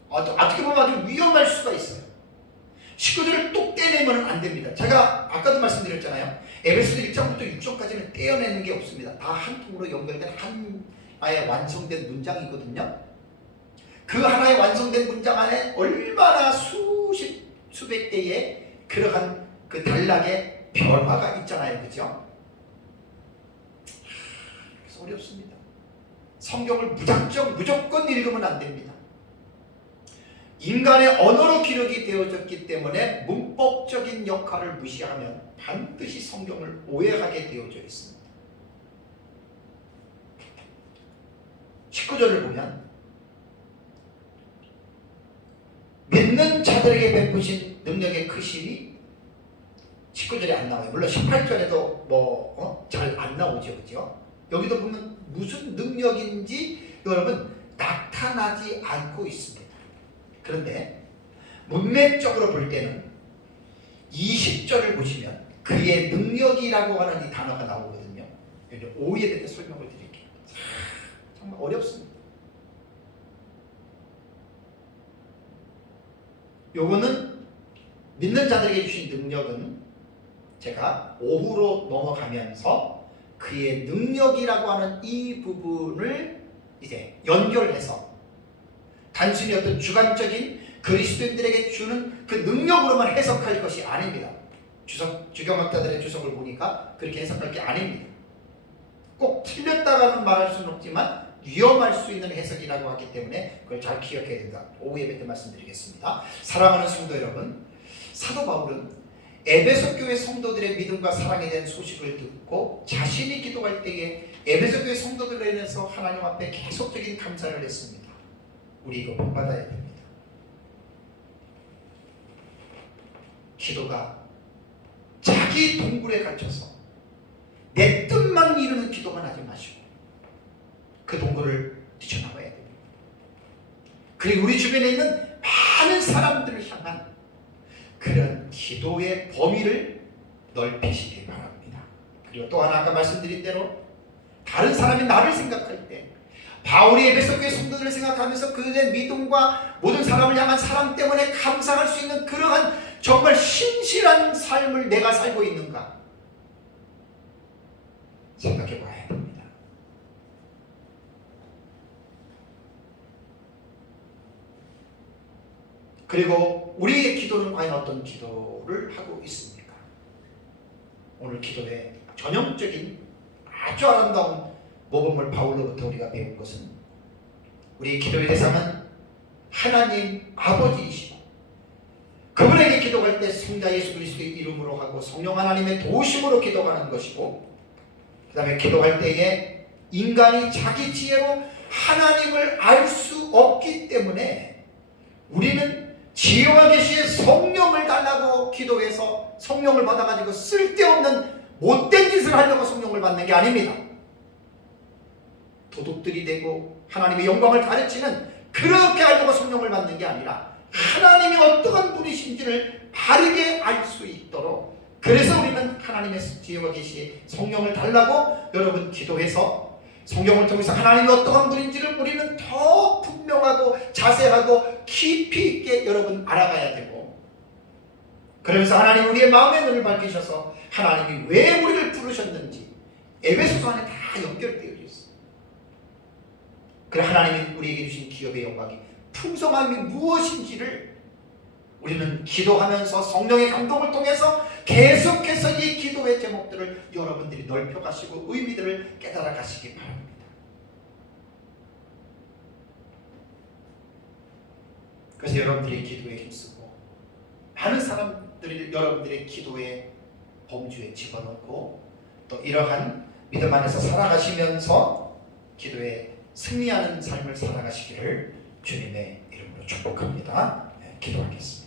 어떻게 보면 아주 위험할 수가 있어요. 19절을 뚝 떼내면 안 됩니다. 제가 아까도 말씀드렸잖아요. 에베소서 1장부터 6장까지는 떼어내는 게 없습니다. 다 한 통으로 연결된 하나의 완성된 문장이거든요. 그 하나의 완성된 문장 안에 얼마나 수백 개의 그러한 그 단락의 변화가 있잖아요. 그죠? 그래서 어렵습니다. 성경을 무조건 읽으면 안 됩니다. 인간의 언어로 기록이 되어졌기 때문에 문법적인 역할을 무시하면 반드시 성경을 오해하게 되어져 있습니다. 19절을 보면 믿는 자들에게 베푸신 능력의 크심이 19절에 안 나와요. 물론 18절에도 잘 안 나오죠. 그죠? 여기도 보면 무슨 능력인지 여러분 나타나지 않고 있습니다. 그런데 문맥적으로 볼 때는 20절을 보시면 그의 능력이라고 하는 이 단어가 나오거든요. 여기 오해에 대해 설명을 드릴게요. 정말 어렵습니다. 요거는 믿는 자들에게 주신 능력은 제가 오후로 넘어가면서 그의 능력이라고 하는 이 부분을 이제 연결해서 단순히 어떤 주관적인 그리스도인들에게 주는 그 능력으로만 해석할 것이 아닙니다. 주경학자들의 주석을 보니까 그렇게 해석할 게 아닙니다. 꼭 틀렸다고는 말할 수는 없지만 위험할 수 있는 해석이라고 하기 때문에 그걸 잘 기억해야 된다. 오후 예배 때 말씀드리겠습니다. 사랑하는 성도 여러분, 사도 바울은 에베소 교회 성도들의 믿음과 사랑에 대한 소식을 듣고 자신이 기도할 때에 에베소 교회 성도들로 인해서 하나님 앞에 계속적인 감사를 했습니다. 우리 이거 본받아야 됩니다. 기도가 자기 동굴에 갇혀서 내 뜻만 이루는 기도만 하지 마시고 그 동굴을 뛰쳐나와야 됩니다. 그리고 우리 주변에 있는 많은 사람들을 향한 그런 기도의 범위를 넓히시기 바랍니다. 그리고 또 하나 아까 말씀드린 대로 다른 사람이 나를 생각할 때 바울이 에베소 교회 성도들을 생각하면서 그들의 믿음과 모든 사람을 향한 사랑 때문에 감사할 수 있는 그러한 정말 신실한 삶을 내가 살고 있는가 생각해 봐야 됩니다. 그리고 우리의 기도는 과연 어떤 기도를 하고 있습니까? 오늘 기도의 전형적인 아주 아름다운 모범을 바울로부터 우리가 배운 것은 우리의 기도의 대상은 하나님 아버지이시고 그분에게 기도할 때 성자 예수 그리스도의 이름으로 하고 성령 하나님의 도우심으로 기도하는 것이고, 그 다음에 기도할 때에 인간이 자기 지혜로 하나님을 알 수 없기 때문에 우리는 지혜와 계시의 성령을 달라고 기도해서 성령을 받아가지고 쓸데없는 못된 짓을 하려고 성령을 받는 게 아닙니다. 도둑들이 되고 하나님의 영광을 가르치는 그렇게 하려고 성령을 받는 게 아니라 하나님이 어떠한 분이신지를 바르게 알 수 있도록, 그래서 우리는 하나님의 지혜와 계시의 성령을 달라고 여러분 기도해서 성경을 통해서 하나님이 어떠한 분인지를 우리는 더 분명하고 자세하고 깊이 있게 여러분 알아가야 되고, 그러면서 하나님 우리의 마음의 눈을 밝히셔서 하나님이 왜 우리를 부르셨는지 에베소서 안에 다 연결되어 있어요. 그래 하나님이 우리에게 주신 기업의 영광이 풍성함이 무엇인지를 우리는 기도하면서 성령의 감동을 통해서 계속해서 이 기도의 제목들을 여러분들이 넓혀가시고 의미들을 깨달아 가시기 바랍니다. 그래서 여러분들의 기도에 힘쓰고 많은 사람들이 여러분들의 기도의 범주에 집어넣고 또 이러한 믿음 안에서 살아가시면서 기도에 승리하는 삶을 살아가시기를 주님의 이름으로 축복합니다. 기도하겠습니다.